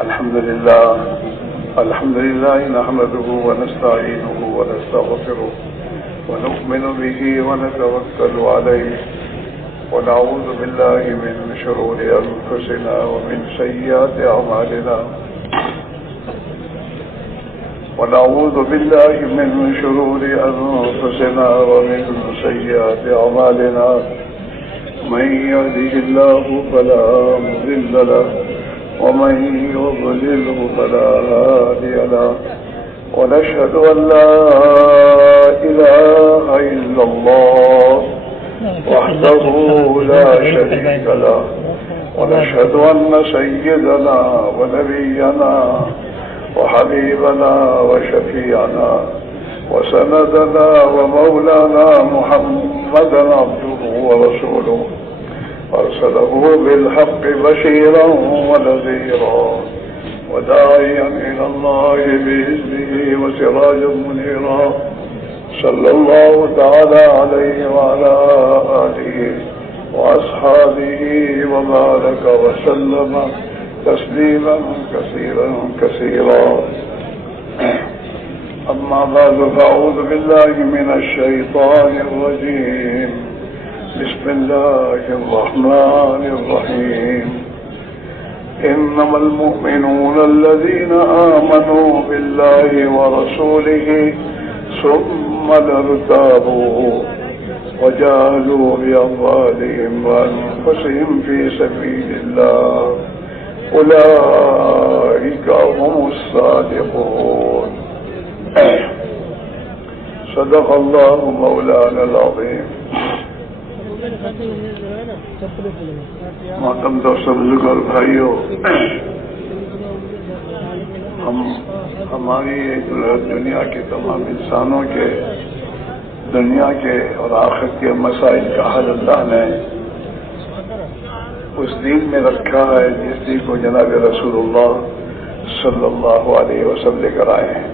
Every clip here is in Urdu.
الحمد لله نحمده ونستعينه ونستغفره ونؤمن به ونتوكل عليه ونعوذ بالله من شرور أنفسنا ومن سيئات أعمالنا ونعوذ بالله من شرور أنفسنا ومن سيئات أعمالنا من يهده الله فلا مضل له ومن يضلله فلا هادي له ونشهد أن لا إله إلا الله وحده لا شريك له ونشهد أن سيدنا ونبينا وحبيبنا وشفيعنا وسندنا ومولانا محمدا عبده ورسوله أرسله بالحق بشيرا ونذيرا وداعيا إلى الله بإذنه وسراجا منيرا صلى الله تعالى عليه وعلى آله وأصحابه وبارك وسلم تسليما كثيرا كثيرا. أما بعد فأعوذ بالله من الشيطان الرجيم. بسم الله الرحمن الرحيم. إنما المؤمنون الذين آمنوا بالله ورسوله ثم ارتابوا وجاهدوا بأموالهم وأنفسهم في سبيل الله أولئك هم الصادقون. صدق الله مولانا العظيم. محترم دوستوں بزرگ اور بھائیوں، ہماری دنیا کے تمام انسانوں کے دنیا کے اور آخرت کے مسائل کا حل اللہ نے اس دین میں رکھا ہے جس دین کو جناب رسول اللہ صلی اللہ علیہ وسلم لے کر آئے ہیں.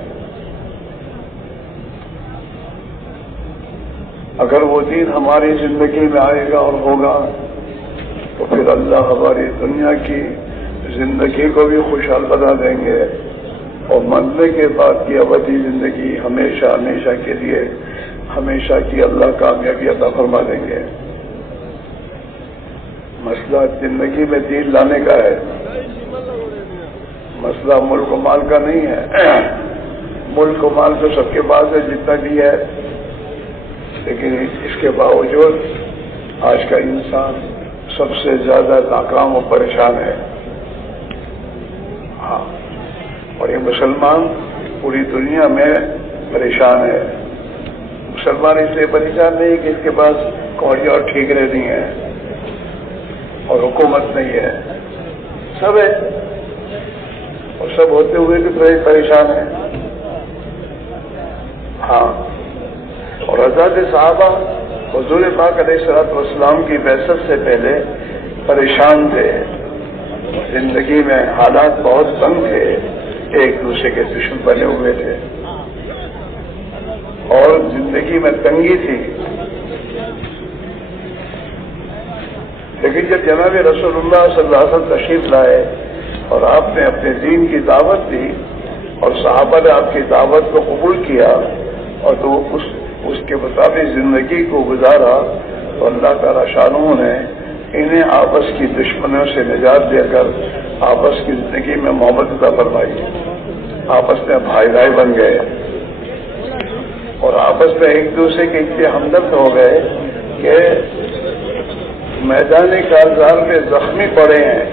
اگر وہ دین ہماری زندگی میں آئے گا اور ہوگا تو پھر اللہ ہماری دنیا کی زندگی کو بھی خوشحال بنا دیں گے اور مرنے کے بعد کی ابدی زندگی ہمیشہ ہمیشہ کے لیے ہمیشہ کی اللہ کامیابی عطا فرما دیں گے. مسئلہ زندگی میں دین لانے کا ہے، مسئلہ ملک و مال کا نہیں ہے. ملک و مال تو سب کے پاس ہے جتنا بھی ہے، لیکن اس کے باوجود آج کا انسان سب سے زیادہ ناکام و پریشان ہے. ہاں، اور یہ مسلمان پوری دنیا میں پریشان ہے. مسلمان اس لیے پریشان نہیں کہ اس کے پاس کوڑیاں اور ٹھیکرے نہیں ہیں اور حکومت نہیں ہے، سب ہے اور سب ہوتے ہوئے بھی پریشان ہے. ہاں، اور حضرت صحابہ حضور پاک علیہ الصلوۃ والسلام کی بعثت سے پہلے پریشان تھے. زندگی میں حالات بہت تنگ تھے، ایک دوسرے کے دشمن بنے ہوئے تھے اور زندگی میں تنگی تھی. لیکن جب جناب رسول اللہ صلی اللہ علیہ وسلم تشریف لائے اور آپ نے اپنے دین کی دعوت دی اور صحابہ نے آپ کی دعوت کو قبول کیا اور تو اس کے مطابق زندگی کو گزارا تو اللہ تعالیٰ شانوں نے انہیں آپس کی دشمنیوں سے نجات دے کر آپس کی زندگی میں محبت عطا فرمائی. آپس میں بھائی بھائی بن گئے اور آپس میں ایک دوسرے کے اتنے ہمدرد ہو گئے کہ میدان کارزار میں زخمی پڑے ہیں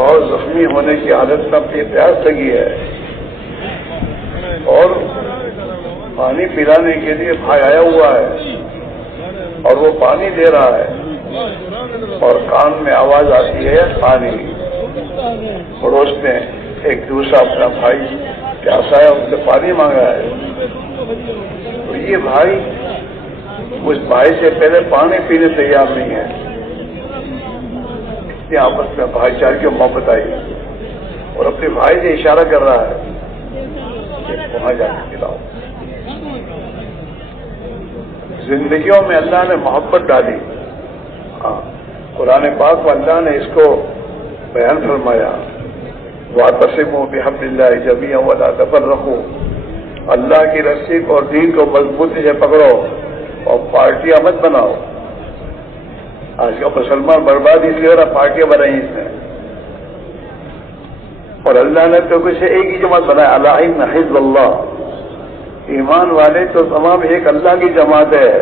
اور زخمی ہونے کی حالت میں اپنی پیاس لگی ہے اور پانی پلانے کے لیے بھائی آیا ہوا ہے اور وہ پانی دے رہا ہے اور کان میں آواز آتی ہے پانی. پڑوس میں ایک دوسرا اپنا بھائی پیاسا ہے، اس سے پانی مانگا ہے تو یہ بھائی اس بھائی سے پہلے پانی پینے تیار نہیں ہے. اتنی آپس میں بھائی چارے کی محبت آئی اور اپنے بھائی سے اشارہ کر رہا ہے کہ وہاں جا کے پلاؤ. زندگیوں میں اللہ نے محبت ڈالی. ہاں، قرآن پاک میں اللہ نے اس کو بیان فرمایا واعتصموا بحبل اللہ جمیعا ولا تفرقوا، اللہ کی رسی کو اور دین کو مضبوطی سے پکڑو اور پارٹیاں مت بناؤ۔ آج کا مسلمان برباد اس لیے ہو رہا، پارٹیاں بنائی اس نے، اور اللہ نے تو کچھ ایک ہی جماعت بنایا، الا ان حزب اللہ، ایمان والے تو تمام ایک اللہ کی جماعت ہے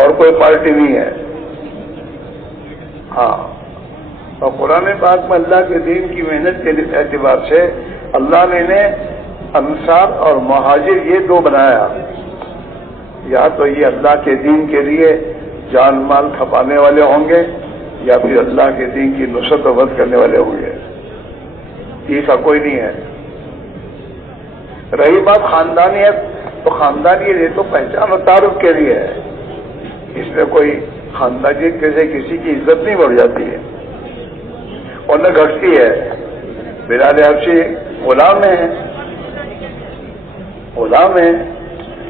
اور کوئی پارٹی نہیں ہے۔ ہاں، اور قرآن پاک میں اللہ کے دین کی محنت کے اعتبار سے اللہ نے انہیں انصار اور مہاجر یہ دو بنایا، یا تو یہ اللہ کے دین کے لیے جان مال کھپانے والے ہوں گے یا پھر اللہ کے دین کی نصرت و مدد کرنے والے ہوں گے، تیسرا کوئی نہیں ہے۔ رہی بات خاندانیت، تو خاندانیت یہ تو پہچان اور تعارف کے لیے ہے، اس میں کوئی خاندانیت سے کسی کی عزت نہیں بڑھ جاتی ہے اور نہ گھٹتی ہے۔ بلال حبشی غلام ہیں، غلام ہیں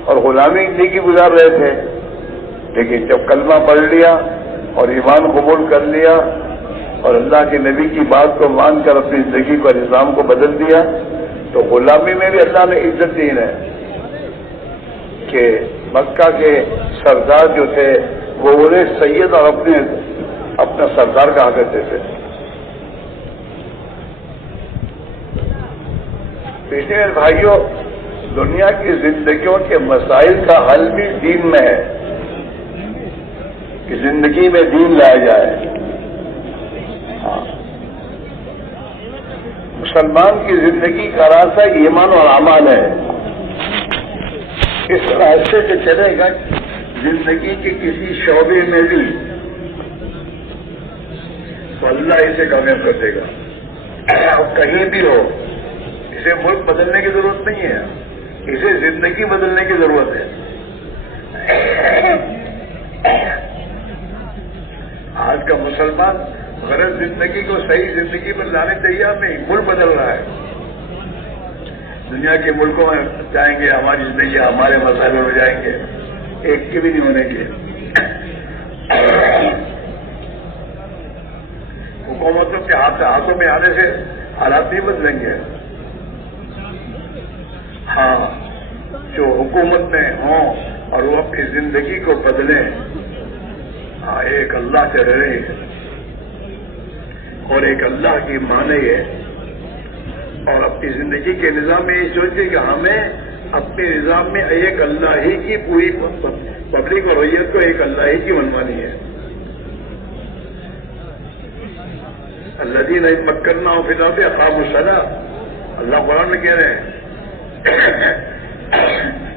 اور غلامی زندگی گزار رہے تھے، لیکن جب کلمہ پڑھ لیا اور ایمان قبول کر لیا اور اللہ کے نبی کی بات کو مان کر اپنی زندگی کو نظام کو بدل دیا، تو غلامی میں بھی اللہ نے عزت دی ہے کہ مکہ کے سردار جو تھے وہ انہیں سید اور اپنا سردار کہا کرتے تھے۔ میرے بھائیوں، دنیا کی زندگیوں کے مسائل کا حل بھی دین میں ہے کہ زندگی میں دین لایا جائے۔ ہاں، مسلمان کی زندگی کا راستہ ایمان اور اعمال ہے، اس راستے سے چلے گا زندگی کے کسی شعبے میں بھی تو اللہ اسے کامیاب کر دے گا، کہیں بھی ہو۔ اسے ملک بدلنے کی ضرورت نہیں ہے، اسے زندگی بدلنے کی ضرورت ہے۔ آج کا مسلمان غلط زندگی کو صحیح زندگی پر لانے تیار نہیں، ملک بدل رہا ہے۔ دنیا کے ملکوں میں جائیں گے، ہماری زندگی ہمارے مسائل ہو جائیں گے، ایک کے بھی نہیں ہونے کے۔ حکومتوں کے ہاتھوں میں آنے سے حالات نہیں بدلیں گے۔ ہاں، جو حکومت میں ہوں اور وہ اپنی زندگی کو بدلیں، ہاں، ایک اللہ سے ڈرے اور ایک اللہ کی مانے اور اپنی زندگی کے نظام میں یہ سوچے کہ ہمیں اپنے نظام میں ایک اللہ ہی کی پوری پبلک اور ریت کو ایک اللہ ہی کی منوانی ہے۔ الذین مکناہم فی الارض اقاموا الصلاۃ، اللہ قرآن میں کہہ رہے ہیں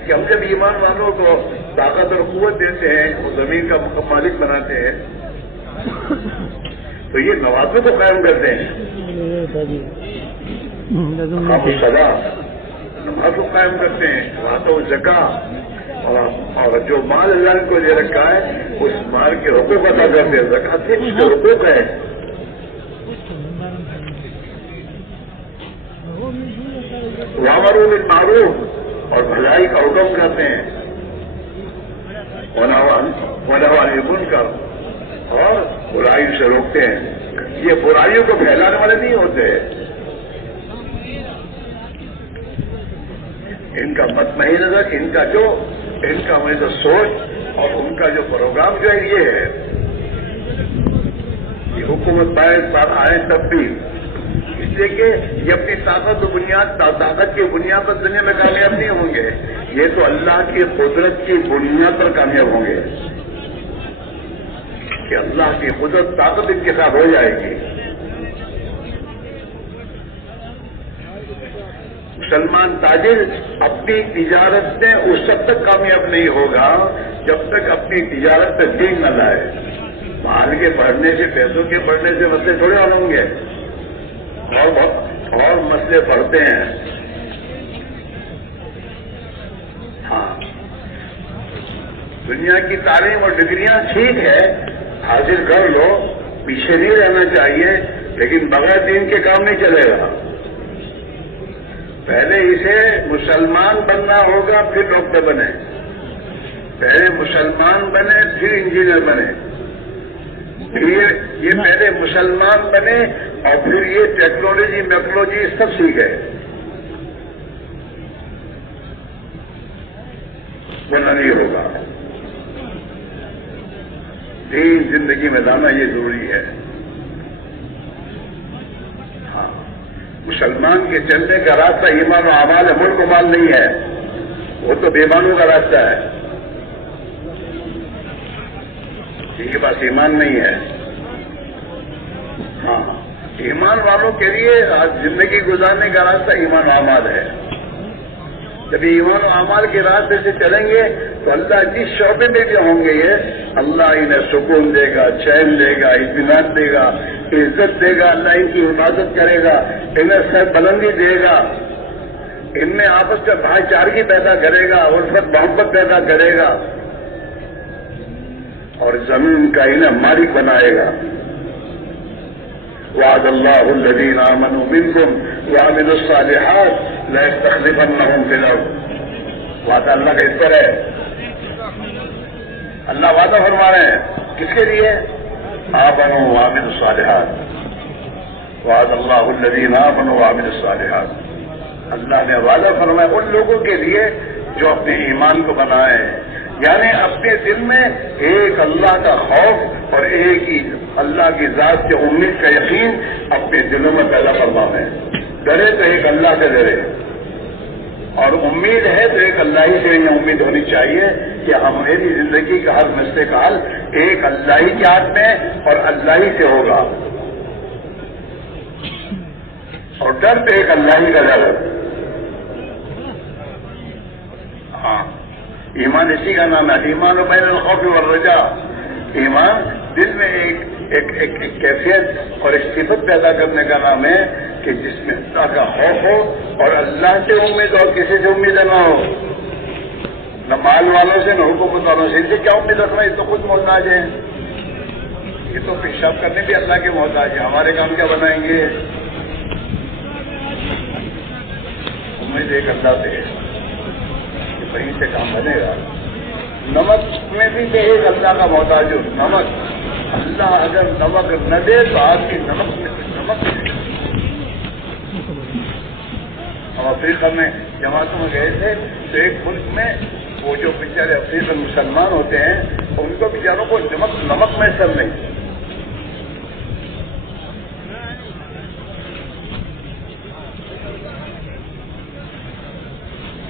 کہ ہم جب ایمان والوں کو طاقت اور قوت دیتے ہیں، وہ زمین کا مالک بناتے ہیں، تو یہ نوازوں کو قائم کرتے ہیں، اقاموا الصلاۃ، نماز کو قائم کرتے ہیں، وآتوا الزکاۃ، اور جو مال اللہ نے کو دے رکھا ہے اس مال کے حقوق ادا کرتے ہیں۔ زکات سے اس کے حقوق ہے۔ وَأَمَرُوا بِالْمَعْرُوفِ، اور بھلائی کا حکم کرتے ہیں، وَنَهَوْا عَنِ الْمُنکَرِ، اور برائی سے روکتے ہیں۔ یہ برائیوں کو پھیلانے والے نہیں ہوتے، ان کا مطمئن نظر، ان کا جو سوچ اور ان کا جو پروگرام جو ہے یہ ہے، یہ حکومت بار آئے تب بھی، اس لیے کہ یہ اپنی طاقت کی بنیاد پر دنیا میں کامیاب نہیں ہوں گے، یہ تو اللہ کی قدرت کی بنیاد پر کامیاب ہوں گے کہ اللہ کی قدرت طاقت ان کے ساتھ ہو جائے گی۔ مسلمان تاجر اپنی تجارت میں اس وقت تک کامیاب نہیں ہوگا جب تک اپنی تجارت میں دین نہ لائے۔ مال کے بڑھنے سے، پیسوں کے بڑھنے سے مسئلے تھوڑے حل ہوں گے، اور مسئلے بڑھتے ہیں۔ ہاں، دنیا کی تعلیم اور ڈگریاں ٹھیک ہے، حاصل کر لو، پیچھے نہیں رہنا چاہیے، لیکن بغیر دین کے کام نہیں چلے گا۔ پہلے اسے مسلمان بننا ہوگا، پھر ڈاکٹر بنے، پہلے مسلمان بنے پھر انجینئر بنے، یہ پہلے مسلمان بنے اور پھر یہ ٹیکنالوجی میکنالوجی سب سیکھے، ورنہ نہیں ہوگا۔ دین زندگی میں لانا یہ ضروری ہے۔ ہاں، مسلمان کے چلنے کا راستہ ایمان و اعمال ہے، ملک و مال نہیں ہے، وہ تو بےمانوں کا راستہ ہے، جن کے پاس ایمان نہیں ہے۔ ہاں، ایمان والوں کے لیے زندگی گزارنے کا راستہ ایمان و اعمال ہے۔ جب ایمان و اعمال کے راستے سے چلیں گے تو اللہ جس شعبے میں بھی ہوں گے یہ اللہ انہیں سکون دے گا، چین دے گا، اطمینان دے گا، عزت دے گا، اللہ ان کی حفاظت کرے گا، انہیں سر بلندی دے گا، ان میں آپس میں بھائی چارگی پیدا کرے گا، الفت محبت پیدا کرے گا، اور زمین کا انہیں مالک بنائے گا۔ وعد اللہ الذین آمنوا منکم وعملوا الصالحات ليستخلفنهم في الارض۔ وعدہ اللہ کا اس پر ہے، اللہ وعدہ فرما رہے ہیں کس کے لیے؟ آمنوا وعملوا الصالحات۔ وعد اللہ الذین آمنوا وعملوا الصالحات، اللہ نے وعدہ فرمایا ان لوگوں کے لیے جو اپنے ایمان کو بنائے، یعنی اپنے دل میں ایک اللہ کا خوف اور ایک ہی اللہ کی ذات سے امید کا یقین اپنے دلوں میں پیدا کرنا ہے۔ ڈرے تو ایک اللہ سے ڈرے، اور امید ہے تو ایک اللہ ہی سے یہ امید ہونی چاہیے کہ ہماری زندگی کا ہر مسئلے کا حل ایک اللہ ہی کے ہاتھ میں اور اللہ ہی سے ہوگا، اور ڈر تو ایک اللہ ہی کا ڈر۔ ہاں، ایمان اسی کا نام ہے، ایمان و بین الخوف والرجاء۔ ایمان دل میں ایک کیفیت اور ایک صفت پیدا کرنے کا نام ہے کہ جس میں اللہ کا خوف ہو اور اللہ سے امید اور کسی سے امید نہ ہو، نہ مال والوں سے نہ حکومت والوں سے۔ ان سے کیا امید رکھنا؟ یہ تو خود محتاج ہیں، یہ تو پیشاب کرنے بھی اللہ کے محتاج ہیں، ہمارے کام کیا بنائیں گے؟ امید ایک اللہ سے ہے، وہیں سے کام بنے گا۔ نمک میں بھی تو ایک اللہ کا محتاج ہو، نمک اللہ اگر نمک نہ دے تو آدمی نمک میں ہم افریقہ میں جماعتوں میں گئے تھے تو ایک ملک میں وہ جو بیچارے افریقن مسلمان ہوتے ہیں ان کو بیچاروں کو نمک میسر نہیں۔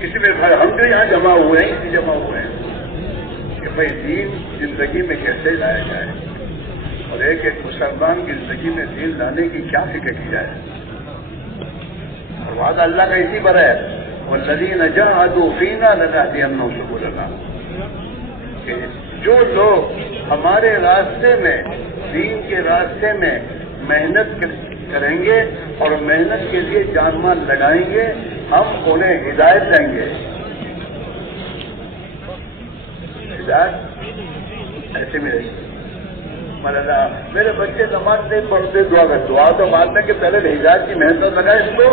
اسی میں ہم جو یہاں جمع ہوئے ہیں اسی جمع ہوئے ہیں کہ بھائی دین زندگی میں کیسے لایا جائے، اور ایک مسلمان کی زندگی میں دین لانے کی کیا فکر کی جائے۔ اور وعدہ اللہ کا اسی پر ہے، والذین جاہدوا فینا لنہدینہم سبلنا، کہ جو لوگ ہمارے راستے میں دین کے راستے میں محنت کریں گے اور محنت کے لیے جان مال لگائیں گے ہم انہیں ہدایت دیں گے۔ ہدایت ایسے میں رہی مولانا میرے بچے نماز نہیں پڑھتے، دعا تو بعد میں کہ پہلے ہدایت کی محنت لگائے اس کو۔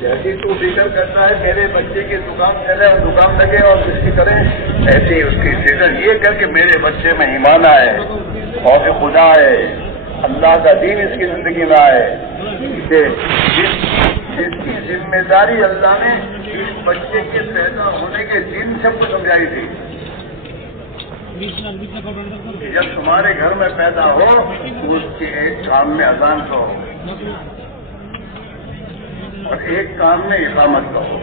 جیسی تو فکر کرتا ہے میرے بچے کی دکان چلے اور دکان لگے اور کس کی کرے، ایسے ہی اس کی فکر یہ کر کے میرے بچے میں ایمان آئے، خوف خدا ہے، اللہ کا دین اس کی زندگی میں آئے، جس کی ذمہ داری اللہ نے اس بچے کے پیدا ہونے کے دن سب کو سمجھائی تھی کہ جب تمہارے گھر میں پیدا ہو اس کے ایک کام میں اذان کا ہو اور ایک کام میں اقامت کا ہو۔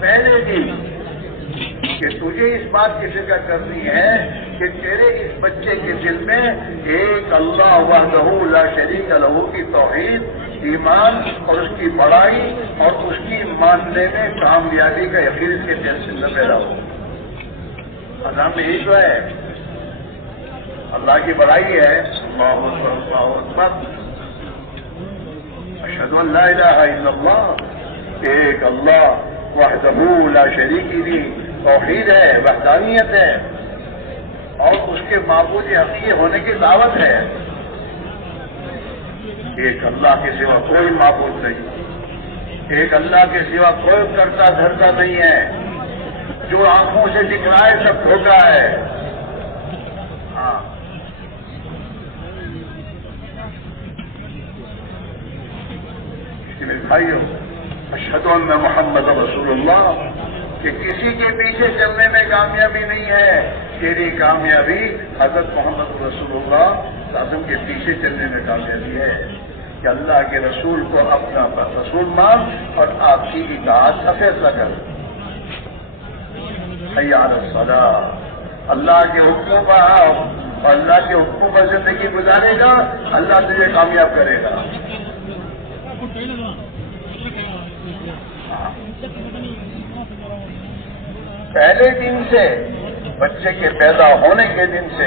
پہلے دن کہ تجھے اس بات کی فکر کرنی ہے کہ تیرے اس بچے کے دل میں ایک اللہ وحدہ لا شریک لہ کی توحید، ایمان اور اس کی بڑائی اور اس کی ماننے میں کامیابی کا یقین اس کے دل سے نہ پیدا ہو۔ اذان میں یہی تو ہے، اللہ کی بڑائی ہے، اللہ اکبر اللہ اکبر اشہد ان لا الہ الا اللہ، ایک اللہ وحدہ لا شریک لہ، توحید ہے، وحدانیت ہے اور اس کے معبود حقیقی ہونے کی دعوت ہے۔ ایک اللہ کے سوا کوئی معبود نہیں، ایک اللہ کے سوا کوئی کرتا دھرتا نہیں ہے، جو آنکھوں سے دکھ رہا ہے سب دھوکا ہے، بھائیو اشہد ان محمد رسول اللہ کہ کسی کے پیچھے چلنے میں کامیابی نہیں ہے، تیری کامیابی حضرت محمد رسول اللہ اعظم کے پیچھے چلنے میں کامیابی ہے کہ اللہ کے رسول کو اپنا رسول مان اور آپ کی اطاعت کا فیصلہ کر۔ حی علی الصلاۃ، اللہ کے حکموں پر اور اللہ کے حکموں پر زندگی گزارے گا، اللہ تجھے کامیاب کرے گا۔ پہلے دن سے، بچے کے پیدا ہونے کے دن سے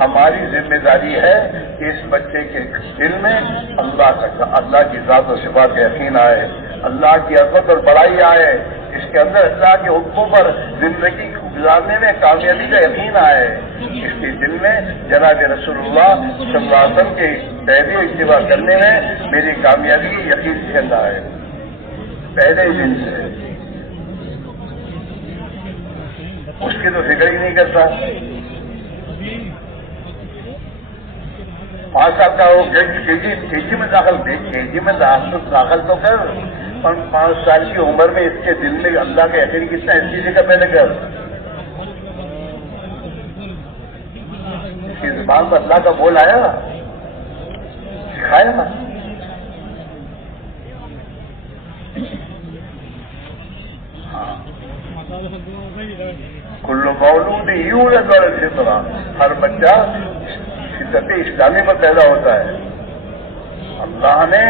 ہماری ذمہ داری ہے کہ اس بچے کے دل میں اللہ کی ذات و صفات کا یقین آئے، اللہ کی عظمت اور بڑائی آئے، اس کے اندر اللہ کے حکموں پر زندگی گزارنے میں کامیابی کا یقین آئے، اس کے دل میں جناب رسول اللہ صلی اللہ علیہ وسلم کے پہلے اتباع کرنے میں میری کامیابی کی یقین زندہ ہے۔ پہلے ہی دن سے اس کی تو فکر ہی نہیں کرتا۔ 5 سال کا وہ کے جی میں داخل تو کر، اور 5 سال کی عمر میں اس کے دل میں اللہ کا یقین کتنا اس چیز کا پہلے کر، اس کی زبان پر اللہ کا بول آیا، سکھایا۔ کل مولود یولد علی الفطرۃ، ہر بچہ فطرت اسلامی پر پیدا ہوتا ہے۔ اللہ نے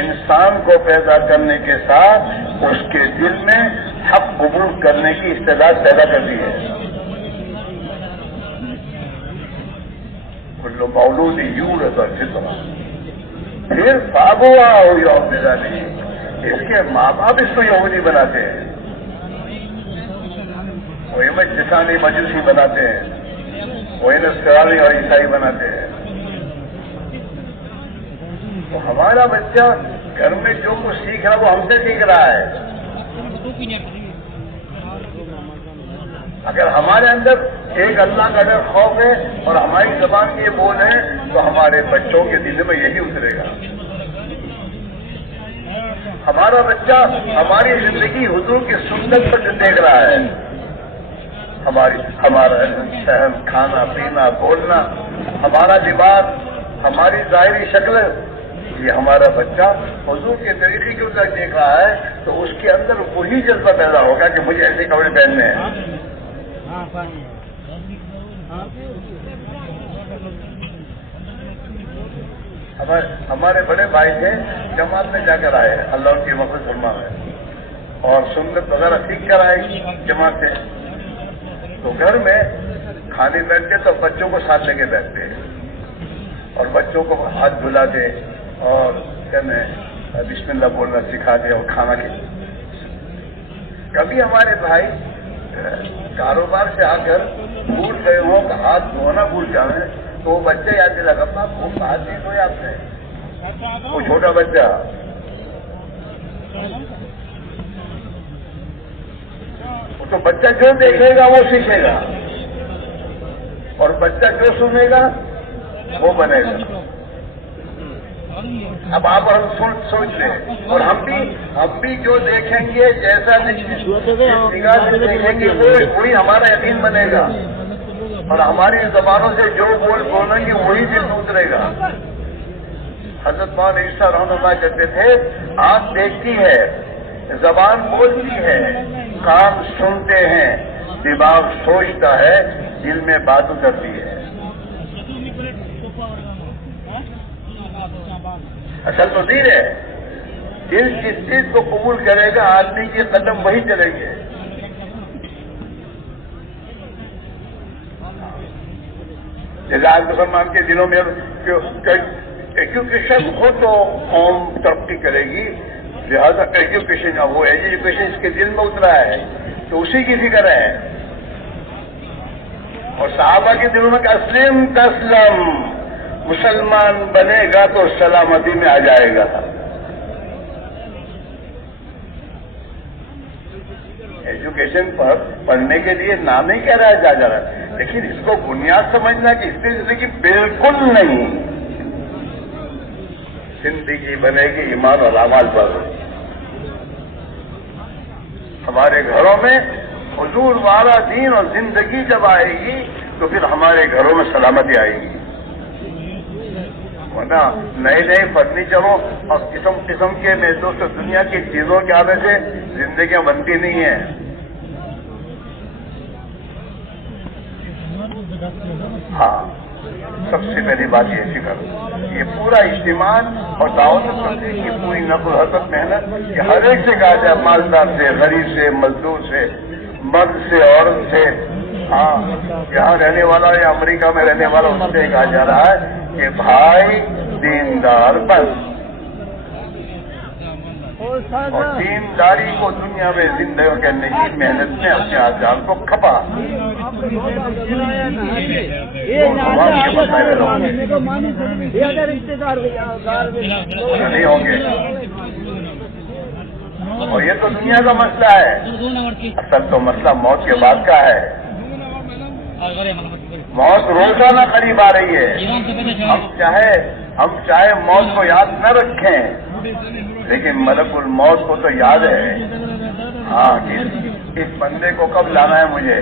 انسان کو پیدا کرنے کے ساتھ اس کے دل میں حق قبول کرنے کی استعداد پیدا کر دی ہے۔ کل مولود یولد علی الفطرۃ، پھر فابوا یوم ذلک، اس کے ماں باپ اس کو یہودی بناتے ہیں، وہی مجلسانی مجلسی بناتے ہیں، وہی نصرانی اور عیسائی بناتے ہیں۔ تو ہمارا بچہ گھر میں جو کچھ سیکھ رہا ہے وہ ہم سے سیکھ رہا ہے۔ اگر ہمارے اندر ایک اللہ کا ڈر، خوف ہے اور ہماری زبان یہ بول ہے تو ہمارے بچوں کے دل میں یہی اترے گا۔ ہمارا بچہ ہماری زندگی حضور کی سنت پر دیکھ رہا ہے، ہمارا سہن، کھانا پینا، بولنا، ہمارا لباس، ہماری ظاہری شکل، یہ ہمارا بچہ حضور کے طریقے کے اندر دیکھ رہا ہے تو اس کے اندر وہی جذبہ پیدا ہوگا کہ مجھے ایسے کپڑے پہننے ہیں۔ ہمارے بڑے بھائی تھے، جماعت میں جا کر آئے، اللہ ان کی مغفرت فرمائے، اور سنت وغیرہ سیکھ کر آئے جماعت سے، تو گھر میں کھانے بیٹھتے تو بچوں کو ساتھ لے کے بیٹھتے اور بچوں کو ہاتھ دھلا دے اور بسم اللہ بولنا سکھا دے اور کھانا کھلائے۔ کبھی ہمارے بھائی کاروبار سے آ کر بھول گئے ہوں کہ ہاتھ دھونا بھول جائیں تو وہ بچے یاد دلا کرتا وہ ہاتھ نہیں دھوئے آپ نے، وہ چھوٹا بچہ۔ تو بچہ جو دیکھے گا وہ سیکھے گا اور بچہ جو سنے گا وہ بنے گا۔ اب آپ ہم سوچ لیں، اور ہم بھی جو دیکھیں گے، جیسا نگاہ سے دیکھیں گے وہی ہمارا یقین بنے گا، اور ہماری زبانوں سے جو بولیں گے وہی دل میں اترے گا۔ حضرت مولانا عیسیٰ رحمۃ اللہ کہتے تھے، آنکھ دیکھتی ہے، زبان بولتی ہے، کان سنتے ہیں، دماغ سوچتا ہے، دل میں بات اترتی ہے۔ اصل تو دل ہے، دل جس چیز کو قبول کرے گا آدمی کے قدم وہی چلیں گے۔ جیسے آج مسلمان کے دلوں میں ایجوکیشن ہو تو قوم ترقی کرے گی، لہٰذا ایجوکیشن وہ ایجوکیشن اس کے دل میں اترا ہے تو اسی کی فکر ہے۔ اور صحابہ کے دلوں میں اسلم تسلم، مسلمان بنے گا تو سلامتی میں آ جائے گا۔ ایجوکیشن پر پڑھنے کے لیے نام ہی کہہ رہا ہے جا رہا ہے، لیکن اس کو بنیاد سمجھنا کہ اس کی زندگی بالکل نہیں، زندگی بنے گی ایمان اور اعمال پر۔ ہمارے گھروں میں حضور والا دین اور زندگی جب آئے گی تو پھر ہمارے گھروں میں سلامتی آئے گی، ورنہ نئے نئے فرنیچروں اور قسم قسم کے میں دوستوں دنیا کی چیزوں کے آنے سے زندگیاں بنتی نہیں ہیں۔ ہاں، سب سے پہلی بات یہ فکر، یہ پورا اجتماع اور دعوت تبلیغ کی پوری نقل و حرکت محنت کہ ہر ایک سے کہا جائے، مالدار سے، غریب سے، مزدور سے، مرد سے، عورت سے، ہاں یہاں رہنے والا یا امریکہ میں رہنے والا، اس سے کہا جا رہا ہے کہ بھائی دیندار بن، اور دینداری کو دنیا میں زندگی کرنے کی محنت میں اپنے آزاد کو کھپا نہیں ہوں گے۔ اور یہ تو دنیا کا مسئلہ ہے، اصل تو مسئلہ موت کے بعد کا ہے۔ موت روزانہ قریب آ رہی ہے، ہم چاہے موت کو یاد نہ رکھیں، لیکن ملک الموت کو تو یاد ہے، ہاں اس بندے کو کب لانا ہے مجھے۔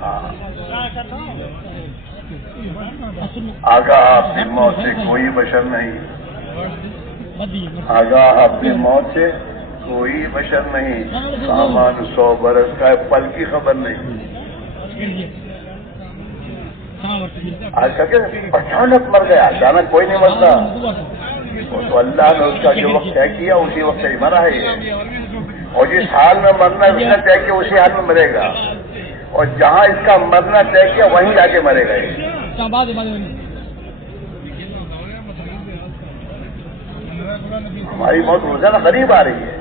ہاں، آگاہ اپنی موت سے کوئی بشر نہیں، آگاہ اپنی موت سے کوئی بشر نہیں، سامان 100 برس کا ہے، پل کی خبر نہیں۔ آج کل کہ اچانک مر گیا، اچانک کوئی نہیں مرتا، وہ تو اللہ نے اس کا جو وقت طے کیا اسی وقت ہی مرا ہے یہ، اور جس حال میں مرنا اس نے طے کیا اسی حال میں مرے گا، اور جہاں اس کا مرنا طے کیا وہیں جا کے مرے گا یہ۔ ہماری موت روزانہ قریب آ رہی ہے،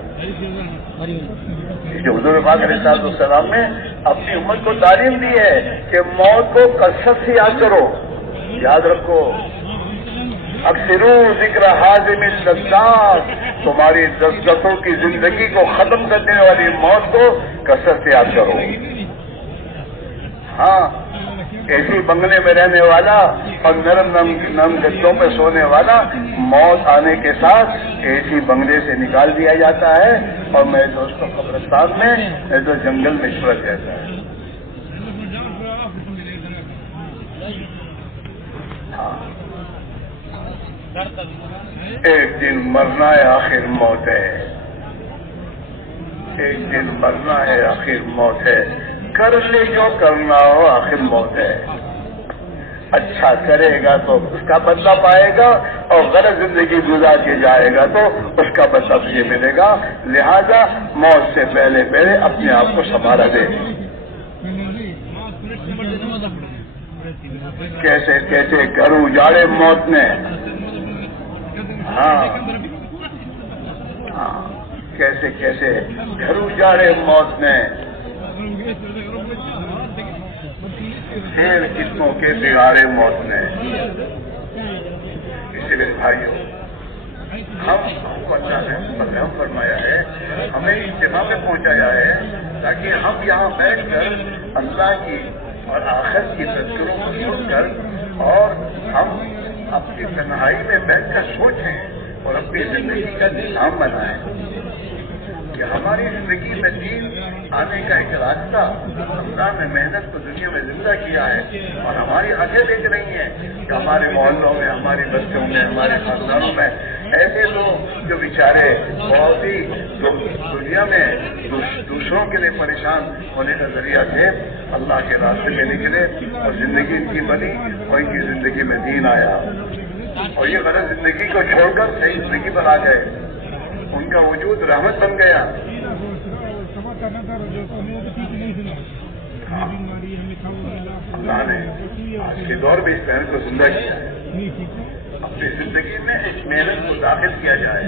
جو حضور پاک علیہ السلام نے اپنی امت کو تعلیم دی ہے کہ موت کو کثرت سے یاد کرو، یاد رکھو، اکثروا ذکر حازم اللذات، تمہاری لذتوں کی زندگی کو ختم کر دینے والی موت کو کثرت سے یاد کرو۔ ہاں، ایسی بنگلے میں رہنے والا اور نرم نرم گدوں پہ سونے والا موت آنے کے ساتھ ایسی بنگلے سے نکال دیا جاتا ہے، اور میرے دوستوں قبرستان میں تو جنگل میں چھڑک جاتا ہے۔ ہاں، ایک دن مرنا ہے، آخر موت ہے، ایک دن مرنا ہے، آخر موت ہے، کر لے جو کرنا ہو، آخر موت ہے۔ اچھا کرے گا تو اس کا بدلہ پائے گا، اور غلط زندگی گزار کے جائے گا تو اس کا بدلہ یہ ملے گا، لہذا موت سے پہلے پہلے اپنے آپ کو سنبھالا دے۔ کیسے کیسے گھر اجاڑے موت نے، ہاں ہاں، کیسے کیسے گھر اجاڑے موت نے، پھر کتنوں کے بگاڑے موت نے۔ اسی لیے بھائیوں، ہم کو اللہ نے مرحم فرمایا ہے، ہمیں اجتماع میں پہنچایا ہے تاکہ ہم یہاں بیٹھ کر اللہ کی اور آخرت کی تذکروں کو سن کر، اور ہم اپنی تنہائی میں بیٹھ کر سوچیں اور اپنی زندگی کا نظام بنائیں کہ ہماری زندگی میں دین آنے کا ایک راستہ اللہ نے محنت کو دنیا میں زندہ کیا ہے، اور ہماری آنکھیں دیکھ رہی ہیں کہ ہمارے محلوں میں، ہماری بستیوں میں، ہمارے خاندانوں میں ایسے لوگ جو بیچارے بہت ہی دنیا میں دوسروں کے لیے پریشان ہونے کا ذریعہ تھے، اللہ کے راستے میں نکلے اور زندگی ان کی بنی، اور ان کی زندگی میں دین آیا، اور یہ غلط زندگی کو چھوڑ کر صحیح زندگی پر آ گئے، ان کا وجود رحمت بن گیا۔ اللہ نے آج کے دور میں اس محنت کو زندہ کیا ہے، اپنی زندگی میں اس محنت کو داخل کیا جائے،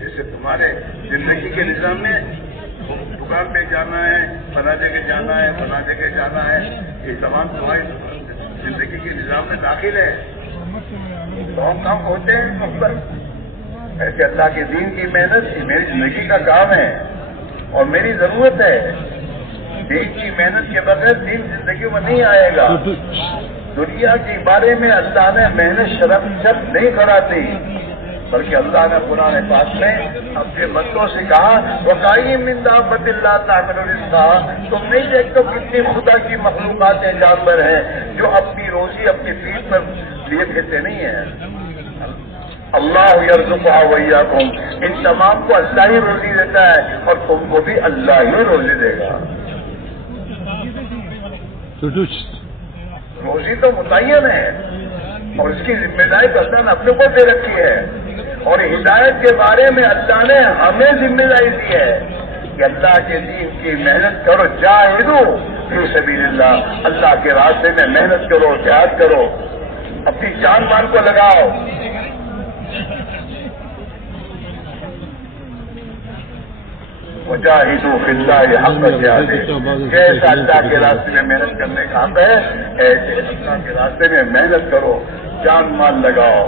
جیسے تمہارے زندگی کے نظام میں دکان پہ جانا ہے، فلاں جگہ جانا ہے، فلاں جگہ جانا ہے، یہ تمام تمہاری زندگی کے نظام میں داخل ہے، بہت کام ہوتے ہیں، ایسے اللہ کے دین کی محنت میری زندگی کا کام ہے اور میری ضرورت ہے۔ دین کی محنت کے بغیر دین زندگی میں نہیں آئے گا۔ دنیا کے بارے میں اللہ نے محنت شرط نہیں کراتی، بلکہ اللہ نے قرآن پاک میں اپنے بندوں سے کہا وَقَائِم مِّن دَابَّةٍ لَّا تَحْمِلُ رِزْقَهَا، تم نہیں دیکھتے کتنی خدا کی مخلوقات ہیں، جانور ہیں جو اپنی روزی اپنی پیٹھ پر لیے پھرتے نہیں ہیں۔ اللہ یرزقها وإیاکم، ان تمام کو اللہ ہی روزی دیتا ہے اور تم کو بھی اللہ ہی روزی دے گا۔ روزی تو متعین ہے اور اس کی ذمہ داری تو اللہ نے اپنے اوپر دے رکھی ہے، اور ہدایت کے بارے میں اللہ نے ہمیں ذمہ داری دی ہے کہ اللہ کے دین کی محنت کرو، جاہدو فی سبیل اللہ، اللہ کے راستے میں محنت کرو، جہاد کرو، اپنی جان مال کو لگاؤ۔ وجاہدوا فی اللہ حق جہادہ، جیسا اللہ کے راستے میں محنت کرنے کا حق ہے ایسے اللہ کے راستے میں محنت کرو، جان مال لگاؤ،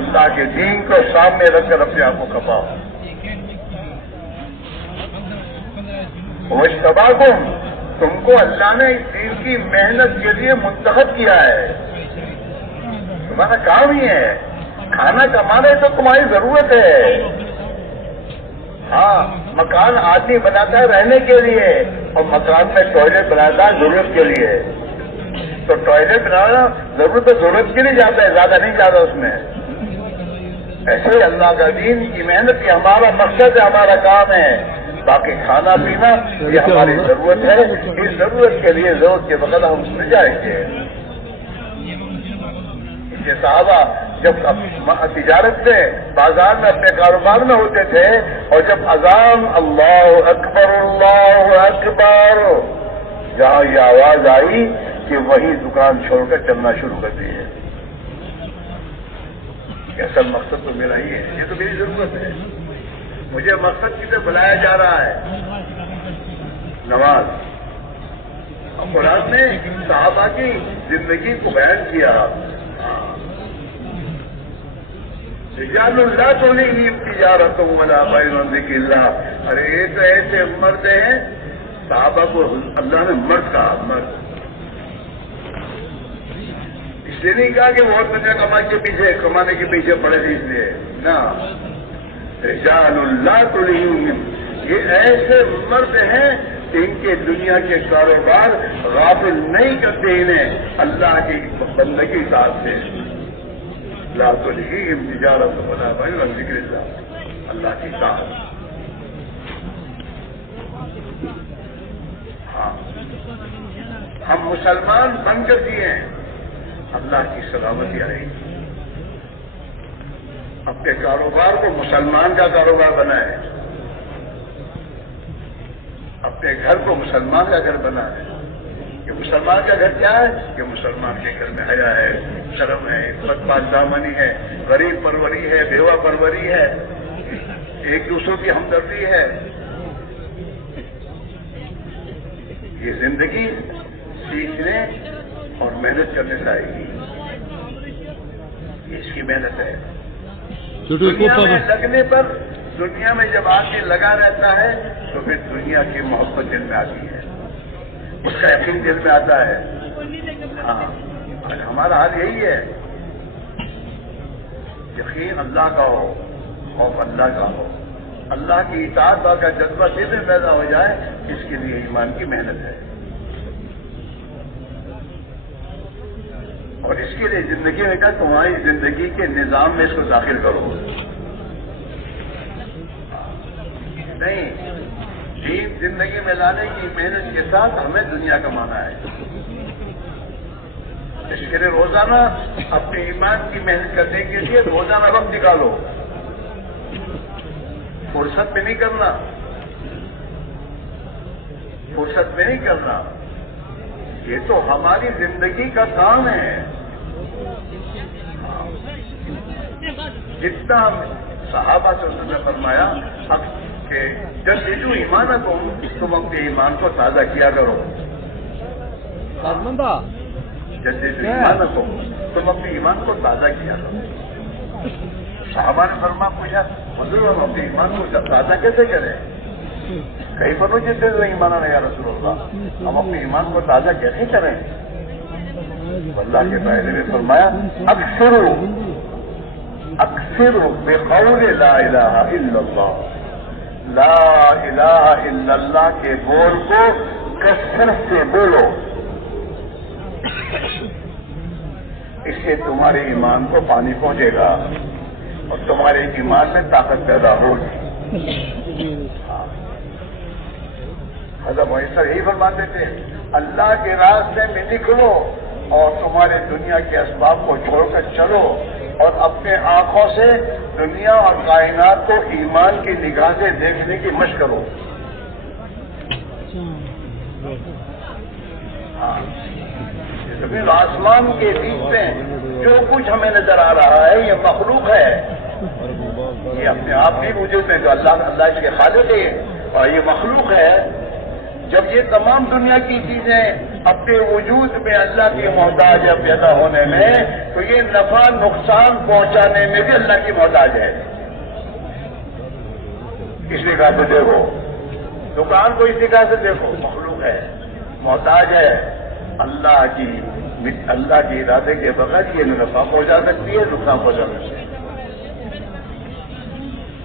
اللہ کے دین کو سامنے رکھ کر اپنے آپ کو کھپاؤ۔ واجتباکم، تم کو اللہ نے اس دین کی محنت کے لیے منتخب کیا ہے، تمہارا کام ہی ہے، کھانا کمانا تو تمہاری ضرورت ہے۔ ہاں، مکان آدمی بناتا ہے رہنے کے لیے اور مکان میں ٹوائلٹ بناتا ہے ضرورت کے لیے، تو ٹوائلٹ بنانا ضرورت کے لیے جاتا ہے، زیادہ نہیں جاتا اس میں۔ ایسے ہی اللہ کا دین کی محنت یہ ہمارا مقصد ہے، ہمارا کام ہے، باقی کھانا پینا یہ ہماری ضرورت ہے، اس ضرورت کے لیے ضرورت کے وقت ہم اس میں جائیں گے۔ یہ صحابہ جب تجارت میں بازار میں اپنے کاروبار میں ہوتے تھے اور جب اذان اللہ اکبر جہاں یہ آواز آئی کہ وہی دکان چھوڑ کر چلنا شروع کر دی ہے۔ اصل مقصد تو میرا ہی ہے، یہ تو میری ضرورت ہے، مجھے مقصد کی طرف بلایا جا رہا ہے، نماز۔ اور قرآن نے صحابہ کی زندگی کو بیان کیا، رجال لا تلہیہم تجارۃ ولا بیع عن ذکر اللہ۔ ارے یہ تو ایسے مرد ہیں، صحابہ کو اللہ نے مرد کہا، مرد اس لیے نہیں کہا کہ وہ اور دنیا کمانے کے پیچھے پڑے تھے، اس لیے نہ، رجال لا تلہیہم، یہ ایسے مرد ہیں کہ ان کے دنیا کے کاروبار غافل نہیں کرتے انہیں اللہ کی بندگی اطاعت سے۔ لا تلہیہم تجارۃ ولا بیع عن ذکر اللہ، اللہ کی اطاعت۔ ہاں، ہم مسلمان بن کر دیے ہیں، اللہ کی سلامتی رہی، اپنے کاروبار کو مسلمان کا کاروبار بنائے، اپنے گھر کو مسلمان کا گھر بنائے۔ کہ مسلمان کا گھر کیا ہے؟ کہ مسلمان کے گھر میں حیا ہے، شرم ہے، عفت پاکدامنی ہے، غریب پروری ہے، بیوہ پروری ہے، ایک دوسروں کی ہمدردی ہے۔ یہ زندگی سیکھنے اور محنت کرنے سے آئے گی، یہ اس کی محنت ہے۔ دنیا میں لگنے پر، دنیا میں جب آدمی لگا رہتا ہے تو پھر دنیا کی محبت دل میں آتی ہے، اس کا یقین دل میں آتا ہے۔ ہاں، ہمارا حال یہی ہے، یقین اللہ کا ہو، خوف اللہ کا ہو، اللہ کی اطاعت کا جذبہ دل میں پیدا ہو جائے، اس کے لیے ایمان کی محنت ہے، اور اس کے لیے زندگی میں کہا تمہاری زندگی کے نظام میں اس کو داخل کرو۔ نہیں، دین زندگی میں لانے کی محنت کے ساتھ ہمیں دنیا کمانا ہے، اس کے لیے روزانہ اپنے ایمان کی محنت کرنے کے لیے روزانہ وقت نکالو، فرصت میں نہیں کرنا، فرصت میں نہیں کرنا، یہ تو ہماری زندگی کا کام ہے۔ جتنا صحابہ سے اس نے فرمایا کہ جب جو ایمان کو تم اپنے ایمان کو تازہ کیا کرو، جب جو ایمان کو تم اپنے ایمان کو تازہ کیا کرو۔ صحابہ نے فرما پوچھا حضور ہم اپنے ایمان کو تازہ کیسے کریں؟ کئی بنو جیسے ایمان ہے یا رسول اللہ، ہم اپنے ایمان کو تازہ کیسے کریں؟ اللہ کے فائدے میں فرمایا اب شروع اکثر بقول لا الہ الا اللہ، لا الہ الا اللہ کے بول کو کثرت سے بولو، اس سے تمہارے ایمان کو پانی پہنچے گا اور تمہارے ایمان میں طاقت پیدا ہوگی۔ حضرت محسر یہی فرماتے تھے، اللہ کے راستے میں نکلو اور تمہارے دنیا کے اسباب کو چھوڑ کر چلو اور اپنے آنکھوں سے دنیا اور کائنات کو ایمان کی نگاہ سے دیکھنے کی مشق کرو۔ آسمان کے بیچ میں جو کچھ ہمیں نظر آ رہا ہے یہ مخلوق ہے، یہ اپنے آپ بھی وجود میں جو اللہ اس کے خالق ہے اور یہ مخلوق ہے۔ جب یہ تمام دنیا کی چیزیں اپنے وجود میں اللہ کی محتاج ہے پیدا ہونے میں، تو یہ نفع نقصان پہنچانے میں بھی اللہ کی محتاج ہے۔ اس نگاہ سے دیکھو، دکان کو اس نگاہ سے دیکھو، مخلوق ہے، محتاج ہے اللہ کے ارادے کے بغیر یہ نفع پہنچا سکتی ہے، نقصان پہنچا سکتی ہے۔